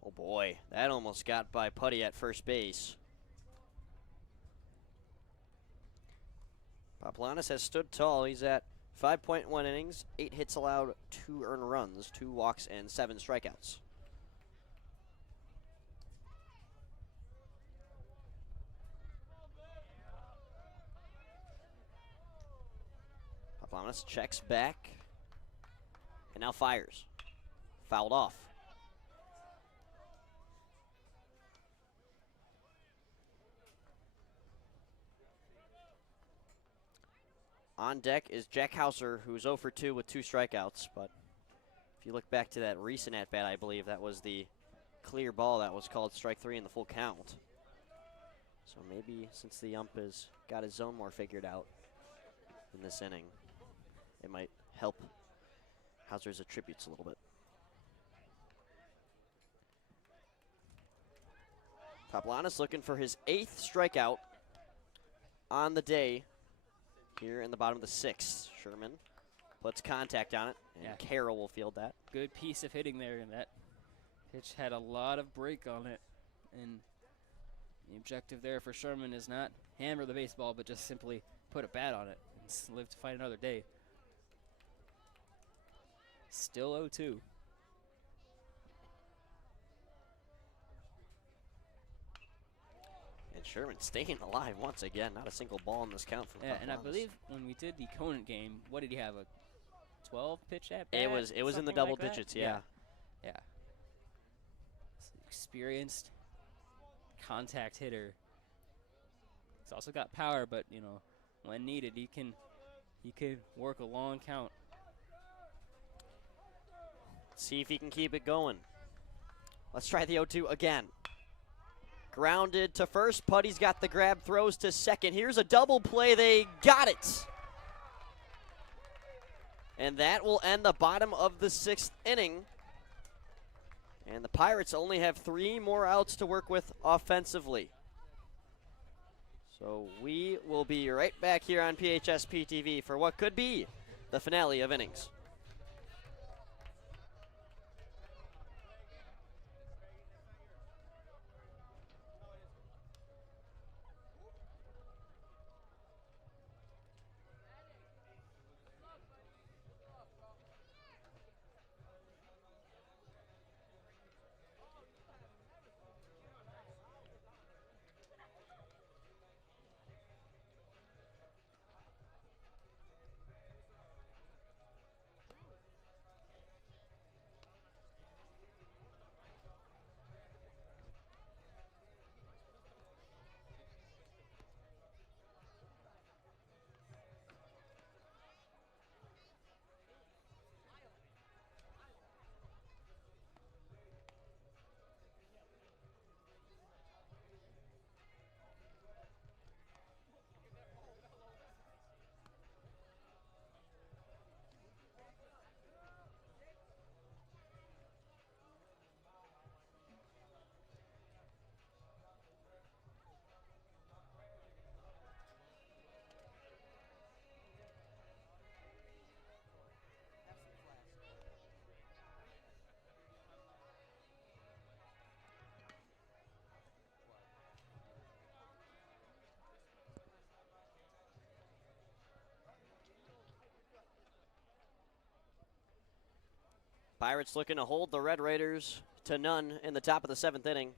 Oh boy, that almost got by Putty at first base. Paplanis has stood tall. He's at 5.1 innings, 8 hits allowed, 2 earned runs, 2 walks, and 7 strikeouts. Paplanis checks back and now fires. Fouled off. On deck is Jack Hauser, who's 0 for 2 with 2 strikeouts. But if you look back to that recent at-bat, I believe that was the clear ball that was called strike 3 in the full count. So maybe since the ump has got his zone more figured out in this inning, it might help Hauser's attributes a little bit. Paplanis looking for his 8th strikeout on the day. Here in the bottom of the 6th, Sherman puts contact on it, and Carroll will field that. Good piece of hitting there, and that pitch had a lot of break on it. And the objective there for Sherman is not hammer the baseball, but just simply put a bat on it and live to fight another day. Still 0-2. And Sherman staying alive once again. Not a single ball in this count from Paplanis. And I believe when we did the Conant game, what did he have, a 12 pitch at bat? It was in the double digits, yeah. Yeah. Experienced contact hitter. He's also got power, but you know, when needed, he can work a long count. See if he can keep it going. Let's try the 0-2 again. Grounded to first. Putty's got the grab, throws to second. Here's a double play. They got it. And that will end the bottom of the 6th inning. And the Pirates only have 3 more outs to work with offensively. So we will be right back here on PHSP TV for what could be the finale of innings. Pirates looking to hold the Red Raiders to none in the top of the 7th inning,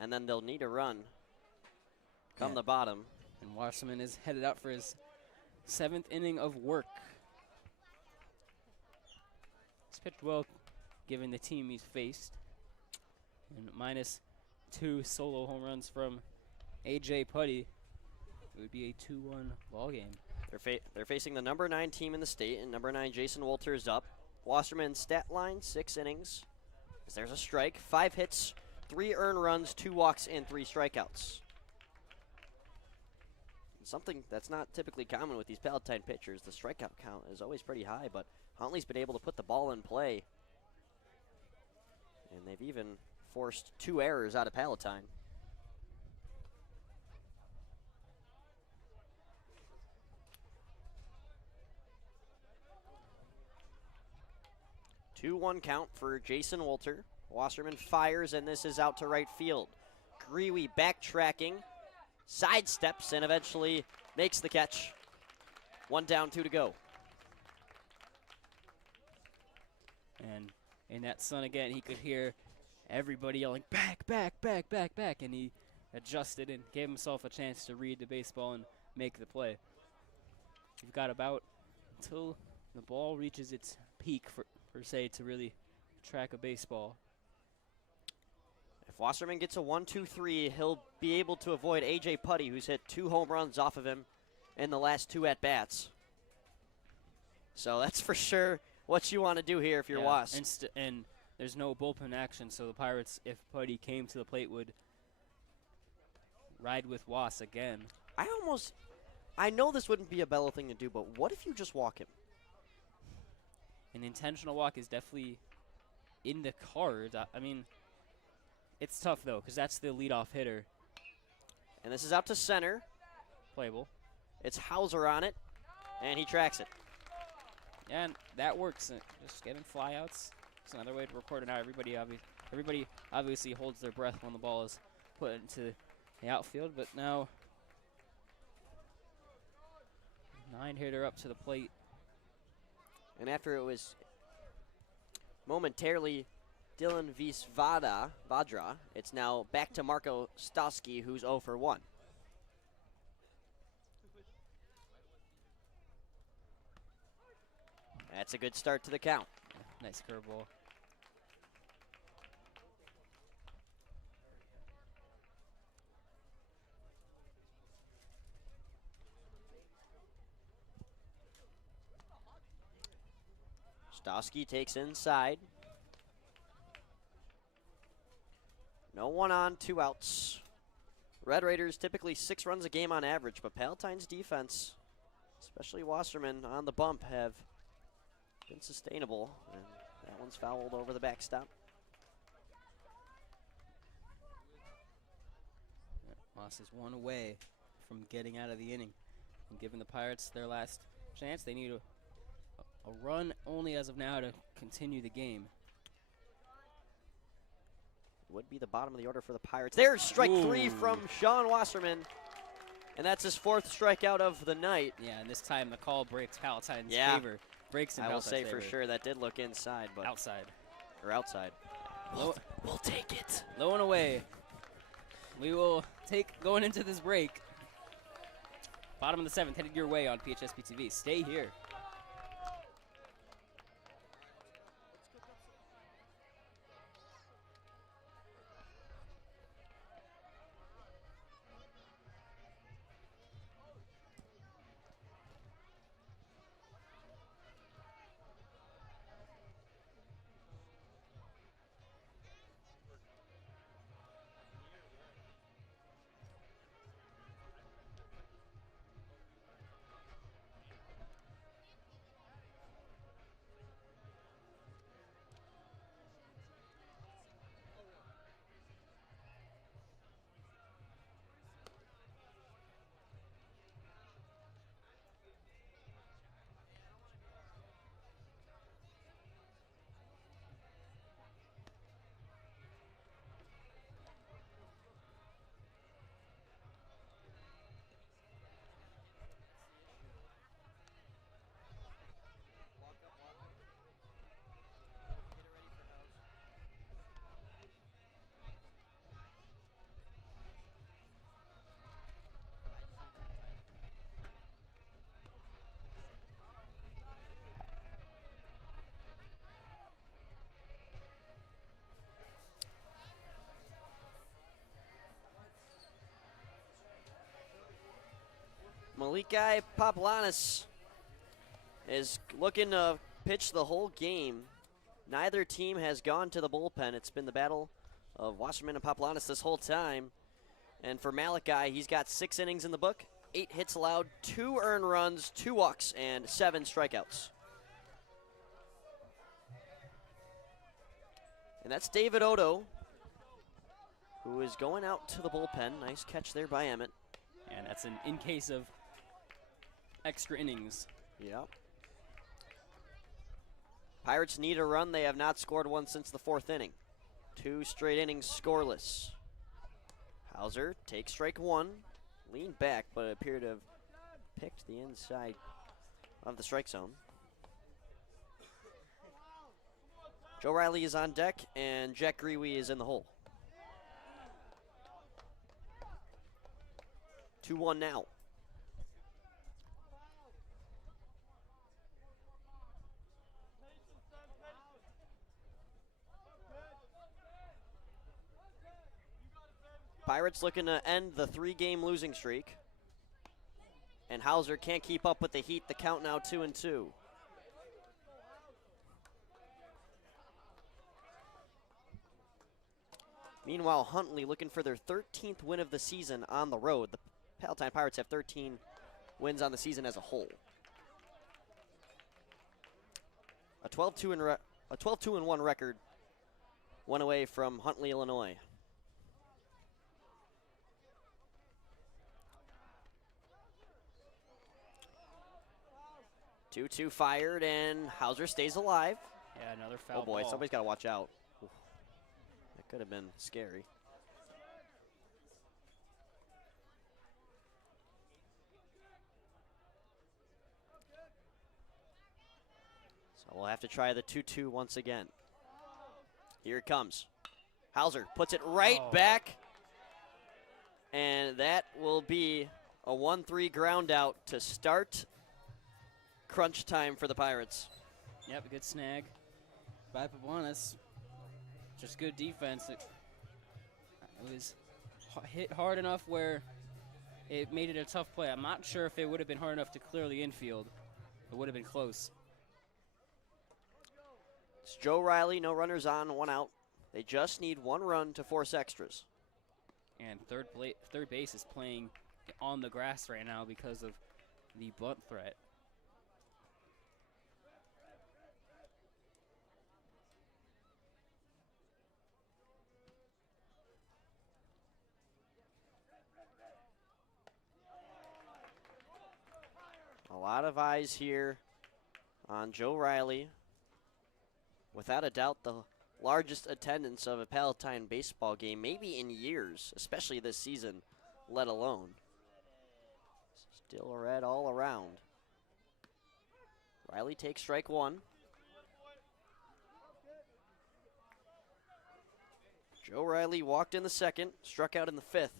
and then they'll need a run come the bottom. And Wasserman is headed out for his 7th inning of work. He's pitched well given the team he's faced. And -2 solo home runs from A.J. Putty, it would be a 2-1 ball game. They're facing the number 9 team in the state, and number 9 Jason Wolter is up. Wasserman's stat line, 6 innings. There's a strike, 5 hits, 3 earned runs, 2 walks, and 3 strikeouts. Something that's not typically common with these Palatine pitchers. The strikeout count is always pretty high, but Huntley's been able to put the ball in play. And they've even forced 2 errors out of Palatine. Two-one count for Jason Wolter. Wasserman fires, and this is out to right field. Grewe backtracking, sidesteps, and eventually makes the catch. 1 down, 2 to go. And in that sun again, he could hear everybody yelling, back, back, back, back, back, and he adjusted and gave himself a chance to read the baseball and make the play. You've got about until the ball reaches its peak, per se, to really track a baseball. If Wasserman gets a 1-2-3, he'll be able to avoid A.J. Putty, who's hit 2 home runs off of him in the last 2 at-bats. So that's for sure what you want to do here if you're Was. And there's no bullpen action, so the Pirates, if Putty came to the plate, would ride with Was again. I know this wouldn't be a Belo thing to do, but what if you just walk him? An intentional walk is definitely in the cards. I mean, it's tough, though, because that's the leadoff hitter. And this is out to center. Playable. It's Hauser on it, and he tracks it. And that works. Just getting flyouts. It's another way to record it now. Everybody obviously holds their breath when the ball is put into the outfield, but now 9-hitter up to the plate. And after it was momentarily Dylan Vadra, it's now back to Marco Stosky, who's 0 for 1. That's a good start to the count. Nice curveball. Stosky takes inside. No one on, 2 outs. Red Raiders typically 6 runs a game on average, but Palatine's defense, especially Wasserman on the bump, have been sustainable. And that one's fouled over the backstop. Moss is 1 away from getting out of the inning and giving the Pirates their last chance. They need a run only as of now to continue the game. Would be the bottom of the order for the Pirates. There's strike 3 from Sean Wasserman. And that's his 4th strikeout of the night. Yeah, and this time the call breaks Palatine's favor. Breaks in I will Palatine's say favor. for sure that did look inside, but outside. Or outside. We'll take it. Low and away. We will take going into this break. Bottom of the 7th headed your way on PHSP TV. Stay here. Malikai Paplanis is looking to pitch the whole game. Neither team has gone to the bullpen. It's been the battle of Wasserman and Paplanis this whole time. And for Malachi, he's got 6 innings in the book, 8 hits allowed, 2 earned runs, 2 walks, and 7 strikeouts. And that's David Odo, who is going out to the bullpen. Nice catch there by Emmet. And that's in case of extra innings. Yep. Pirates need a run. They have not scored one since the 4th inning. 2 straight innings scoreless. Hauser takes strike 1. Leaned back, but appeared to have picked the inside of the strike zone. Joe Riley is on deck, and Jack Grewe is in the hole. 2-1 now. Pirates looking to end the 3-game losing streak. And Hauser can't keep up with the heat. The count now 2-2. Meanwhile, Huntley looking for their 13th win of the season on the road. The Palatine Pirates have 13 wins on the season as a whole. A 12-2-1 record, one away from Huntley, Illinois. 2-2 fired, and Hauser stays alive. Yeah, another foul Oh boy, ball. somebody's got to watch out. Oof. That could have been scary. So we'll have to try the 2-2 once again. Here it comes. Hauser puts it right back, and that will be a 1-3 ground out to start crunch time for the Pirates. Yep, a good snag by Paplanis. Just good defense. It was hit hard enough where it made it a tough play. I'm not sure if it would have been hard enough to clear the infield. It would have been close. It's Joe Riley, no runners on, 1 out. They just need 1 run to force extras. And third base is playing on the grass right now because of the bunt threat. A lot of eyes here on Joe Riley. Without a doubt, the largest attendance of a Palatine baseball game, maybe in years, especially this season, let alone. Still red all around. Riley takes strike 1. Joe Riley walked in the 2nd, struck out in the 5th.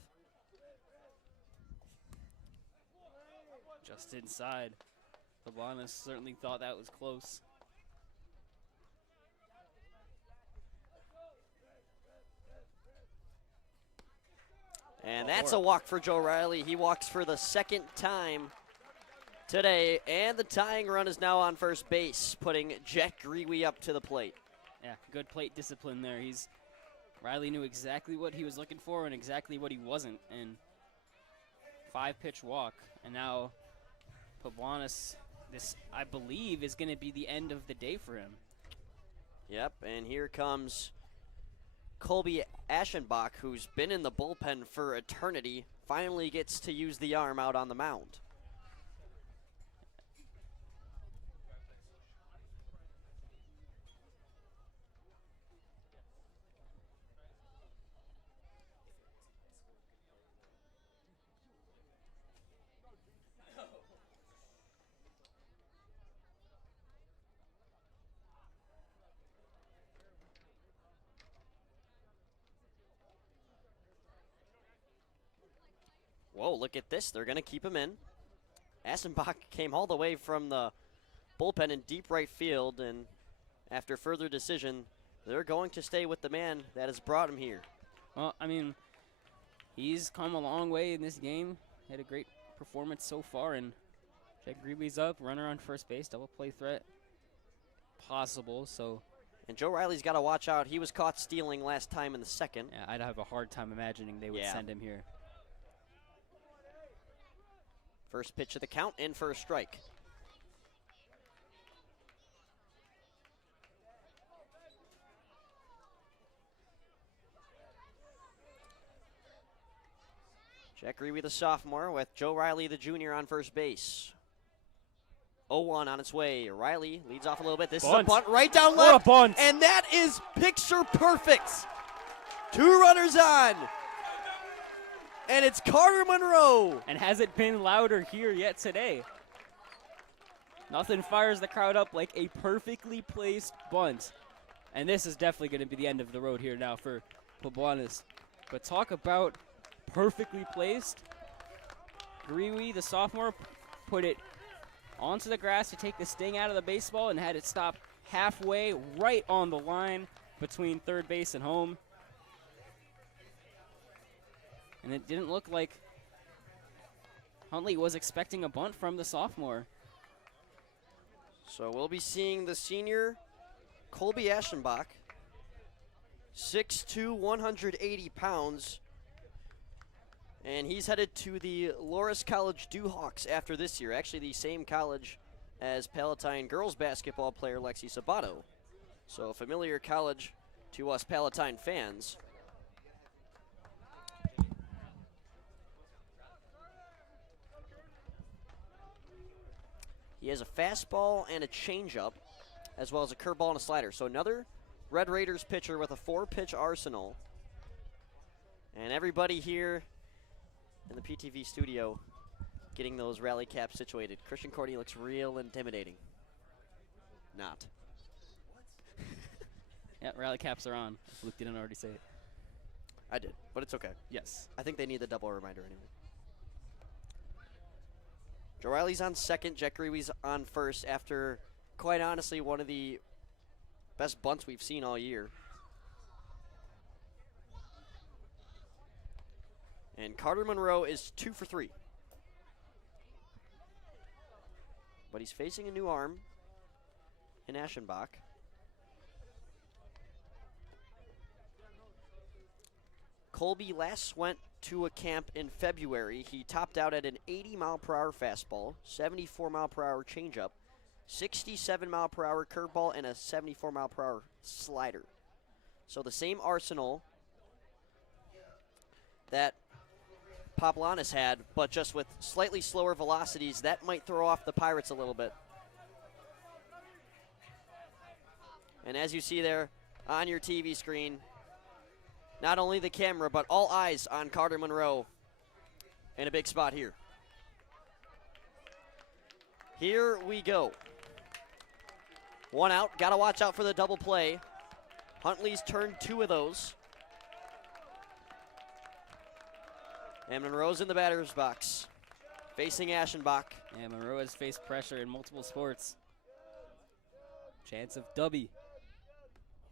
Just inside. Paplanis certainly thought that was close. And that's a walk for Joe Riley. He walks for the 2nd time today, and the tying run is now on first base, putting Jack Grewe up to the plate. Yeah, good plate discipline there. Riley knew exactly what he was looking for and exactly what he wasn't. And 5-pitch walk, and now Paplanis, this I believe is going to be the end of the day for him. Yep, and here comes Colby Aschenbach, who's been in the bullpen for eternity, finally gets to use the arm out on the mound. Whoa, look at this. They're going to keep him in. Aschenbach came all the way from the bullpen in deep right field, and after further decision, they're going to stay with the man that has brought him here. Well, I mean, he's come a long way in this game. Had a great performance so far, and Jack Greeley's up, runner on first base, double play threat possible, so. And Joe Riley's got to watch out. He was caught stealing last time in the second. Yeah, I'd have a hard time imagining they would send him here. First pitch of the count, in for a strike. Jack Greeley, the sophomore, with Joe Riley, the junior, on first base. 0-1 on its way. Riley leads off a little bit. This is a bunt right down left. What a bunt. And that is picture perfect. 2 runners on. And it's Carter Monroe. And has it been louder here yet today? Nothing fires the crowd up like a perfectly placed bunt. And this is definitely going to be the end of the road here now for Poblanes. But talk about perfectly placed. Greeley, the sophomore, put it onto the grass to take the sting out of the baseball and had it stop halfway right on the line between third base and home. And it didn't look like Huntley was expecting a bunt from the sophomore. So we'll be seeing the senior, Colby Aschenbach, 6'2", 180 pounds. And he's headed to the Loras College Dewhawks after this year. Actually, the same college as Palatine girls basketball player Lexi Sabato. So a familiar college to us Palatine fans. He has a fastball and a changeup, as well as a curveball and a slider. So another Red Raiders pitcher with a 4-pitch arsenal. And everybody here in the PTV studio getting those rally caps situated. Christian Courtney looks real intimidating. Not. Yeah, rally caps are on. If Luke didn't already say it. I did, but it's okay. Yes. I think they need the double reminder anyway. Joe Riley's on second, Jack Greeley's on first after, quite honestly, one of the best bunts we've seen all year. And Carter Monroe is 2 for 3. But he's facing a new arm in Aschenbach. Colby last went to a camp in February. He topped out at an 80-mile-per-hour fastball, 74-mile-per-hour changeup, 67-mile-per-hour curveball, and a 74-mile-per-hour slider. So the same arsenal that Poblanes had, but just with slightly slower velocities. That might throw off the Pirates a little bit. And as you see there on your TV screen, not only the camera, but all eyes on Carter Monroe in a big spot here. Here we go. 1 out. Got to watch out for the double play. Huntley's turned 2 of those. And Monroe's in the batter's box, facing Aschenbach. Yeah, Monroe has faced pressure in multiple sports. Chance of dubby.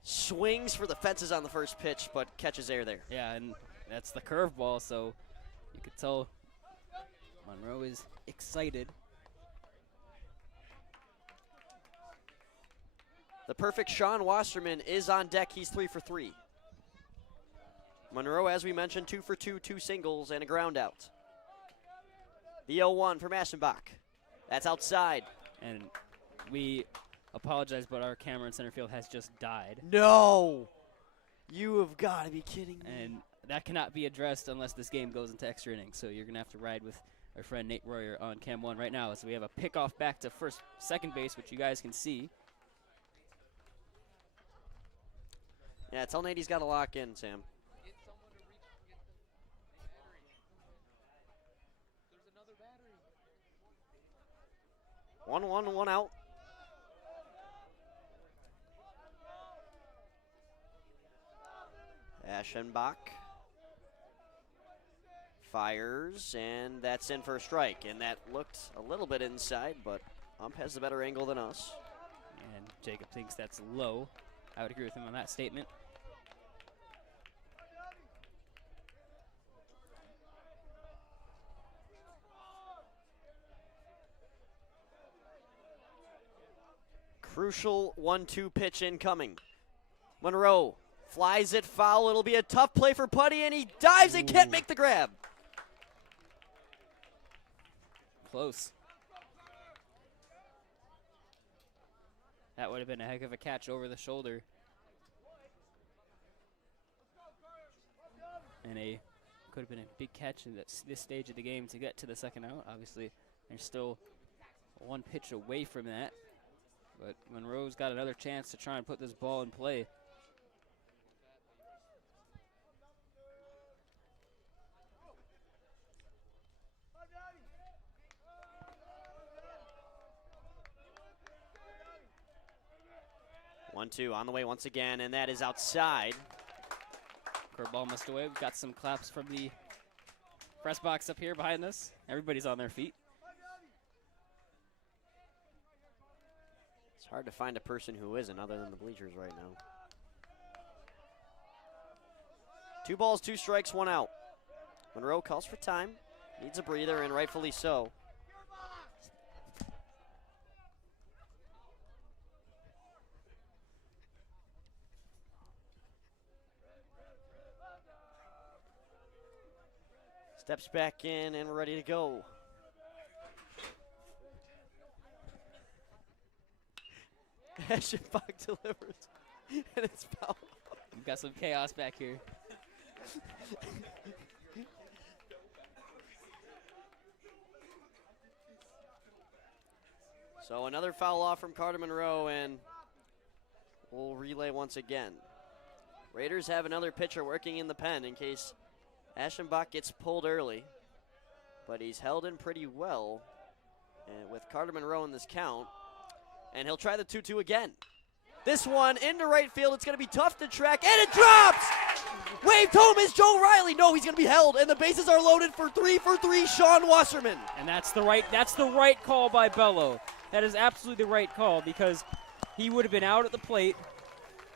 Swings for the fences on the first pitch, but catches air there. Yeah, and that's the curveball, so you could tell Monroe is excited. The perfect Sean Wasserman is on deck. He's 3 for 3. Monroe, as we mentioned, 2 for 2, 2 singles, and a ground out. The 0-1 from Aschenbach. That's outside. And we apologize, but our camera in center field has just died. No! You have got to be kidding me. And that cannot be addressed unless this game goes into extra innings. So you're going to have to ride with our friend Nate Royer on Cam 1 right now. So we have a pickoff back to second base, which you guys can see. Yeah, tell Nate he's got to lock in, Sam. 1-1, 1 out. Aschenbach fires, and that's in for a strike. And that looked a little bit inside, but ump has the better angle than us. And Jacob thinks that's low. I would agree with him on that statement. Crucial 1-2 pitch incoming. Monroe flies it foul. It'll be a tough play for Putty, and he dives and can't make the grab. Close. That would have been a heck of a catch over the shoulder. And could have been a big catch in this stage of the game to get to the second out. Obviously, they're still one pitch away from that. But Monroe's got another chance to try and put this ball in play. One-two on the way once again, and that is outside. Curveball missed away. We've got some claps from the press box up here behind us. Everybody's on their feet. It's hard to find a person who isn't other than the bleachers right now. 2 balls, 2 strikes, 1 out. Monroe calls for time, needs a breather, and rightfully so. Steps back in, and we're ready to go. Eschenbach delivers, and it's foul. We've got some chaos back here. So another foul off from Carter Monroe, and we'll relay once again. Raiders have another pitcher working in the pen in case Eschenbach gets pulled early, but he's held in pretty well and with Carter Monroe in this count, and he'll try the 2-2 again. This one into right field. It's going to be tough to track, and it drops! Waved home is Joe Riley. No, he's going to be held, and the bases are loaded for 3-for-3 Sean Wasserman. And that's the right call by Belo. That is absolutely the right call because he would have been out at the plate.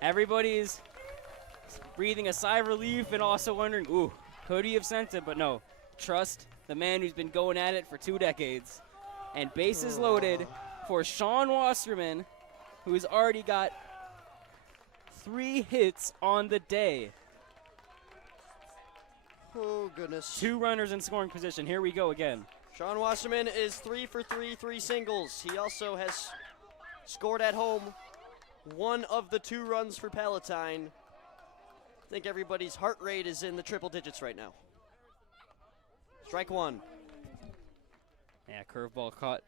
Everybody's breathing a sigh of relief and also wondering, ooh, could he have sent it? But no, trust the man who's been going at it for 2 decades. And bases loaded for Sean Wasserman, who has already got 3 hits on the day. Oh, goodness. 2 runners in scoring position. Here we go again. Sean Wasserman is 3-for-3, 3 singles. He also has scored at home 1 of the 2 runs for Palatine. I think everybody's heart rate is in the triple digits right now. Strike 1. Yeah, curveball caught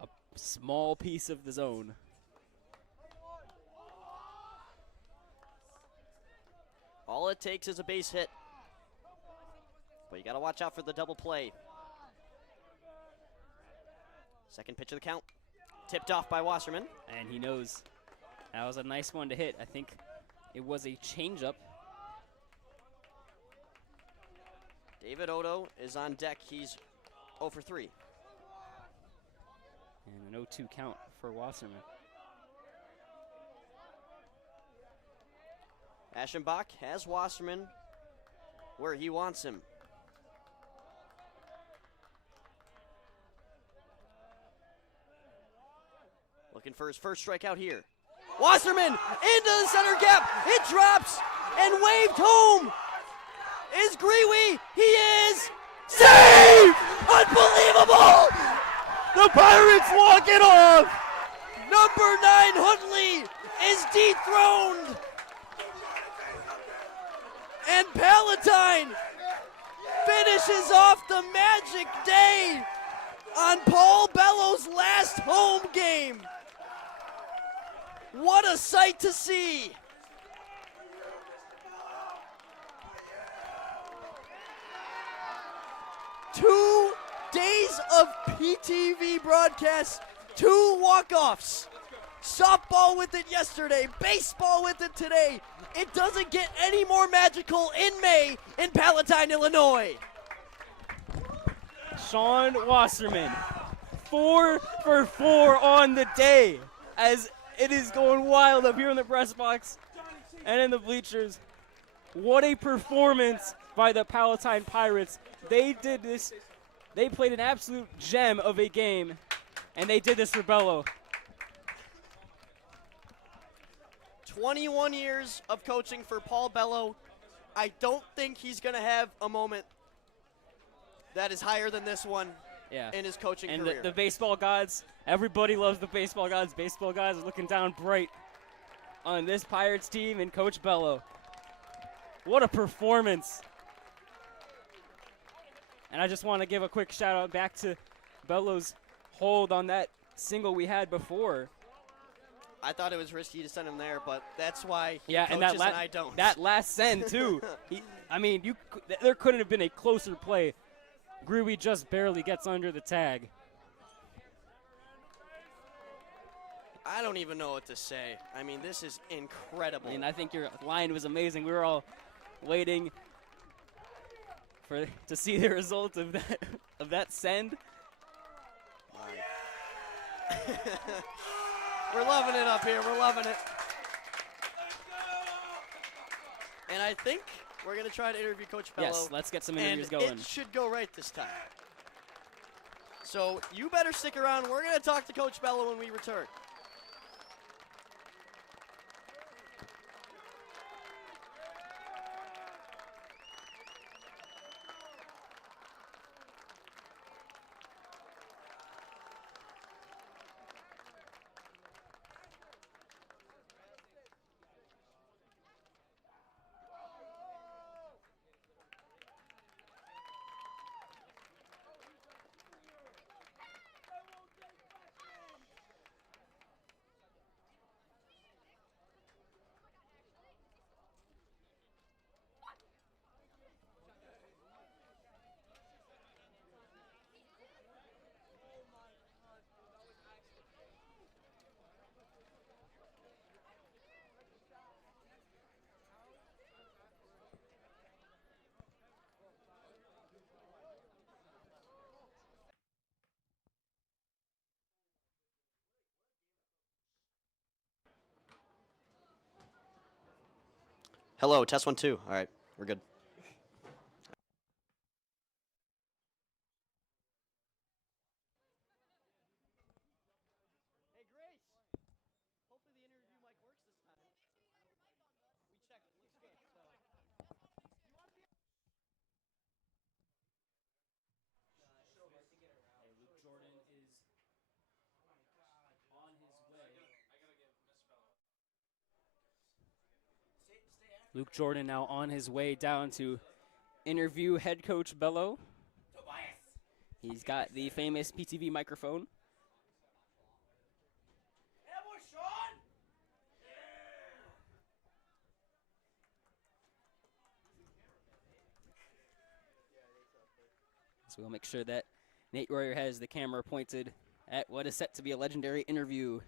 a small piece of the zone. All it takes is a base hit. But you got to watch out for the double play. Second pitch of the count. Tipped off by Wasserman. And he knows that was a nice one to hit. I think it was a changeup. David Odo is on deck. He's 0-for-3. And an 0-2 count for Wasserman. Eschenbach has Wasserman where he wants him. Looking for his first strikeout here. Wasserman into the center gap. It drops and waved home. Is Greewee? He is. Save! Unbelievable! The Pirates walk it off! Number 9 Huntley is dethroned. And Palatine finishes off the magic day on Paul Belo's last home game. What a sight to see. Two days of PTV broadcasts, 2 walk-offs. Softball with it yesterday, baseball with it today. It doesn't get any more magical in May in Palatine, Illinois. Sean Wasserman, 4 for 4 on the day, as it is going wild up here in the press box and in the bleachers. What a performance by the Palatine Pirates. They did this. They played an absolute gem of a game, and they did this for Belo. 21 years of coaching for Paul Belo. I don't think he's going to have a moment that is higher than this one in his coaching career. And the baseball gods, everybody loves the baseball gods. Baseball gods are looking down bright on this Pirates team and Coach Belo. What a performance. And I just want to give a quick shout out back to Belo's hold on that single we had before. I thought it was risky to send him there, but that's why he and coaches and I don't. That last send, too. There couldn't have been a closer play. Gruey just barely gets under the tag. I don't even know what to say. I mean, this is incredible. I think your line was amazing. We were all waiting to see the result of that send. We're loving it up here. We're loving it. And I think we're going to try to interview Coach Belo. Yes, let's get some interviews and going. It should go right this time. So you better stick around. We're going to talk to Coach Belo when we return. Hello, test 1, 2. All right, we're good. Hey, Grace. Hopefully the interview mic works this time. We checked. It looks good. Luke Jorden is on his way. Luke Jorden now on his way down to interview head coach Belo. He's got the famous PTV microphone. So we'll make sure that Nate Royer has the camera pointed at what is set to be a legendary interview.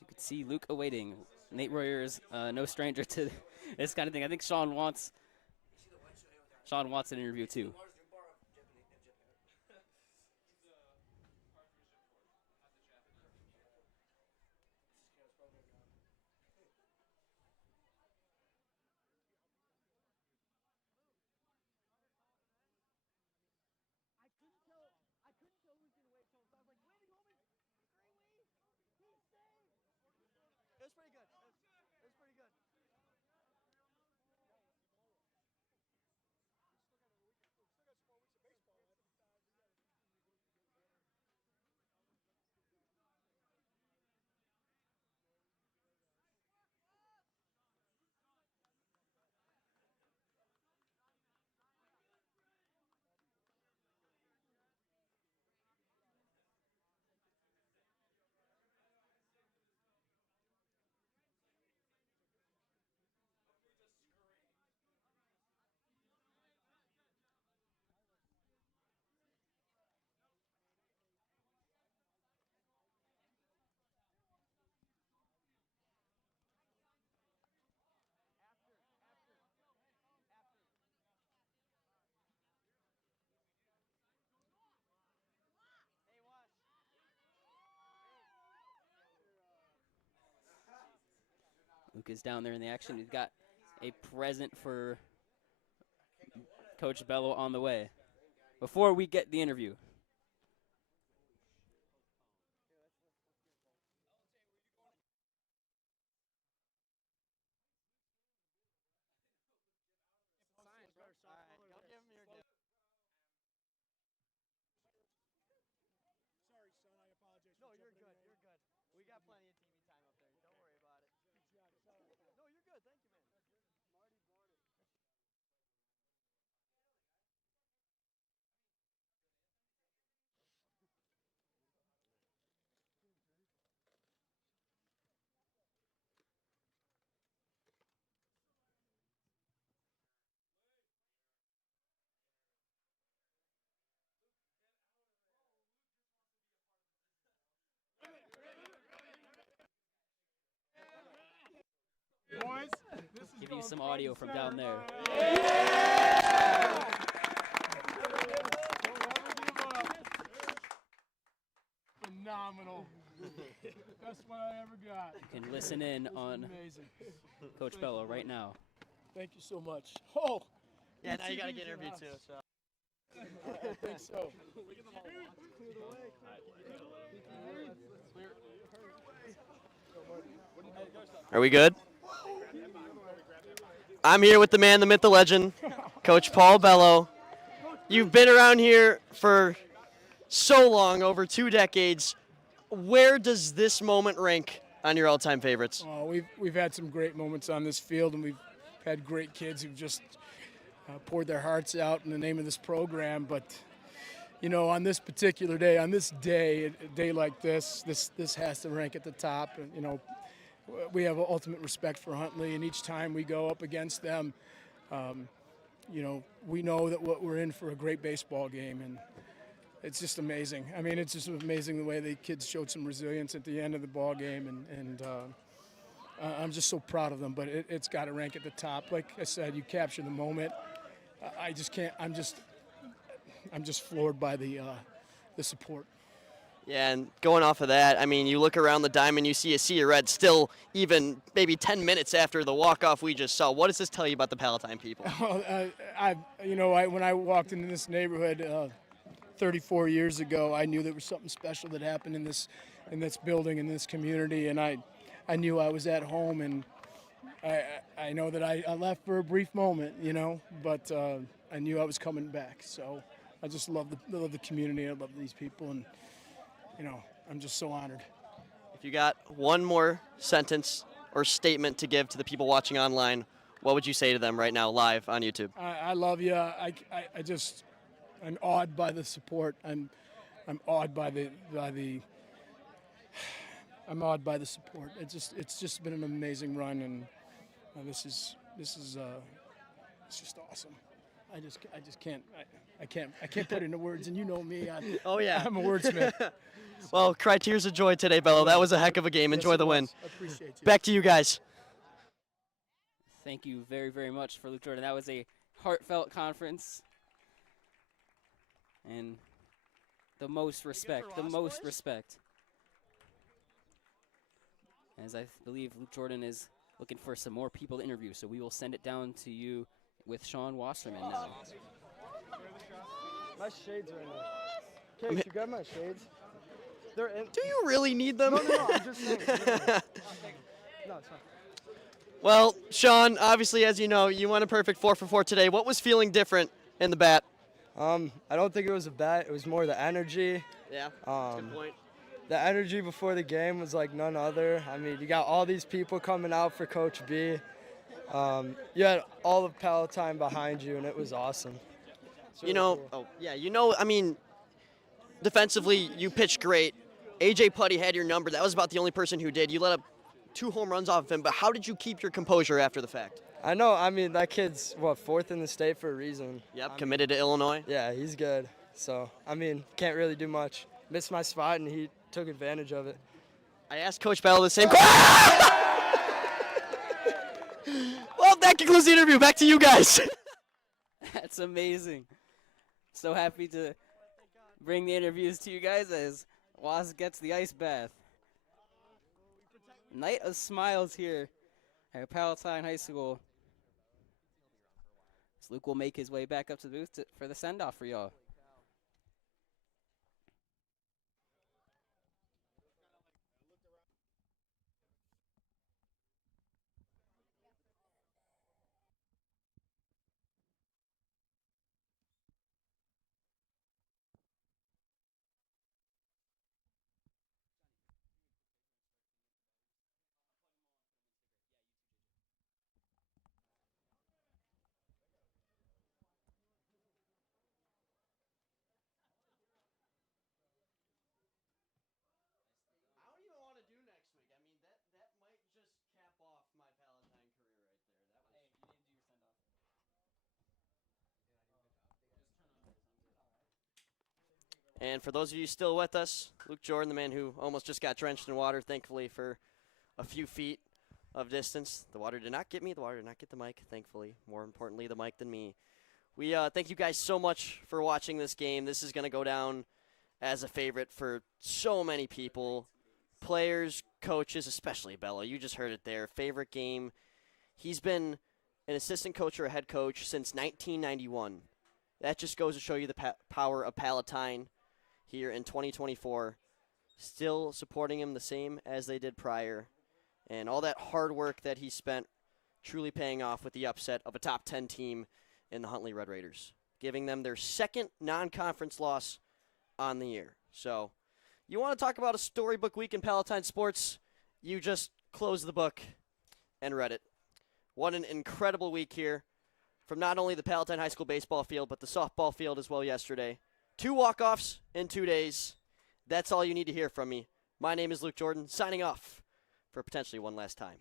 You could see Luke awaiting. Nate Royer is no stranger to this kind of thing. I think Sean wants an interview too. It was pretty good. It was pretty good. Luke is down there in the action. We've got a present for Coach Belo on the way. Before we get the interview. Boys, Give you some audio from down there. Phenomenal. Best one I ever got. You can listen in on Amazing. Coach Belo right now. Thank you so much. Oh. Yeah, now you got to get interviewed too. So. I think so. Are we good? I'm here with the man, the myth, the legend, Coach Paul Belo. You've been around here for so long, over 2 decades. Where does this moment rank on your all-time favorites? We've had some great moments on this field, and we've had great kids who've just poured their hearts out in the name of this program. But you know, on this particular day, on this day, a day like this has to rank at the top. And you know, we have ultimate respect for Huntley, and each time we go up against them, you know, we know that we're in for a great baseball game, and it's just amazing. I mean, it's just amazing the way the kids showed some resilience at the end of the ball game, and I'm just so proud of them. But it's got to rank at the top. Like I said, you capture the moment. I just can't. I'm just floored by the support. Yeah, and going off of that, I mean, you look around the diamond, you see a sea of red still even maybe 10 minutes after the walk-off we just saw. What does this tell you about the Palatine people? When I walked into this neighborhood 34 years ago, I knew there was something special that happened in this building, in this community, and I knew I was at home, and I know that I left for a brief moment, you know, but I knew I was coming back. So I just love the community. I love these people, and you know, I'm just so honored. If you got one more sentence or statement to give to the people watching online, what would you say to them right now live on YouTube? I love you. I'm awed by the support. I'm awed by the I'm awed by the support. It's just been an amazing run, and this is it's just awesome. I can't put it into words, and you know me. I'm a wordsmith. Well, cry tears of joy today, Belo. That was a heck of a game. Enjoy the win. I appreciate you. Back to you guys. Thank you very, very much for Luke Jorden. That was a heartfelt conference. And the most respect, As I believe Luke Jorden is looking for some more people to interview, so we will send it down to you with Sean Wasserman now. My shades right now. Case, you got my shades? They're in. Do you really need them? No, I'm just saying. No, it's fine. Well, Sean, obviously, as you know, you won a perfect 4 for 4 today. What was feeling different in the bat? I don't think it was a bat. It was more the energy. Yeah, that's a good point. The energy before the game was like none other. I mean, you got all these people coming out for Coach B. You had all of Palatine behind you, and it was awesome. Really cool. I mean, defensively, you pitched great. A.J. Putty had your number. That was about the only person who did. You let up 2 home runs off of him, but how did you keep your composure after the fact? I know. I mean, that kid's, 4th in the state for a reason. Yep, committed to Illinois. Yeah, he's good. So, I mean, can't really do much. Missed my spot, and he took advantage of it. I asked Coach Bell the same question. Well, that concludes the interview. Back to you guys. That's amazing. So happy to bring the interviews to you guys as Was gets the ice bath. Night of smiles here At Palatine High School. So Luke will make his way back up to the booth for the send-off for y'all. I don't even want to do next week. I mean, that might just cap off my Palatine career right there. That was. Hey, you didn't do your send-off. And for those of you still with us, Luke Jorden, the man who almost just got drenched in water, thankfully for a few feet of distance. The water did not get me. The water did not get the mic, thankfully. More importantly, the mic than me. We thank you guys so much for watching this game. This is going to go down as a favorite for so many people. Players, coaches, especially Belo. You just heard it there. Favorite game. He's been an assistant coach or a head coach since 1991. That just goes to show you the power of Palatine here in 2024. Still supporting him the same as they did prior. And all that hard work that he spent truly paying off with the upset of a top 10 team in the Huntley Red Raiders, giving them their second non-conference loss on the year. So you want to talk about a storybook week in Palatine sports, you just close the book and read it. What an incredible week here from not only the Palatine High School baseball field, but the softball field as well yesterday. 2 walk-offs in 2 days. That's all you need to hear from me. My name is Luke Jorden, signing off for potentially one last time.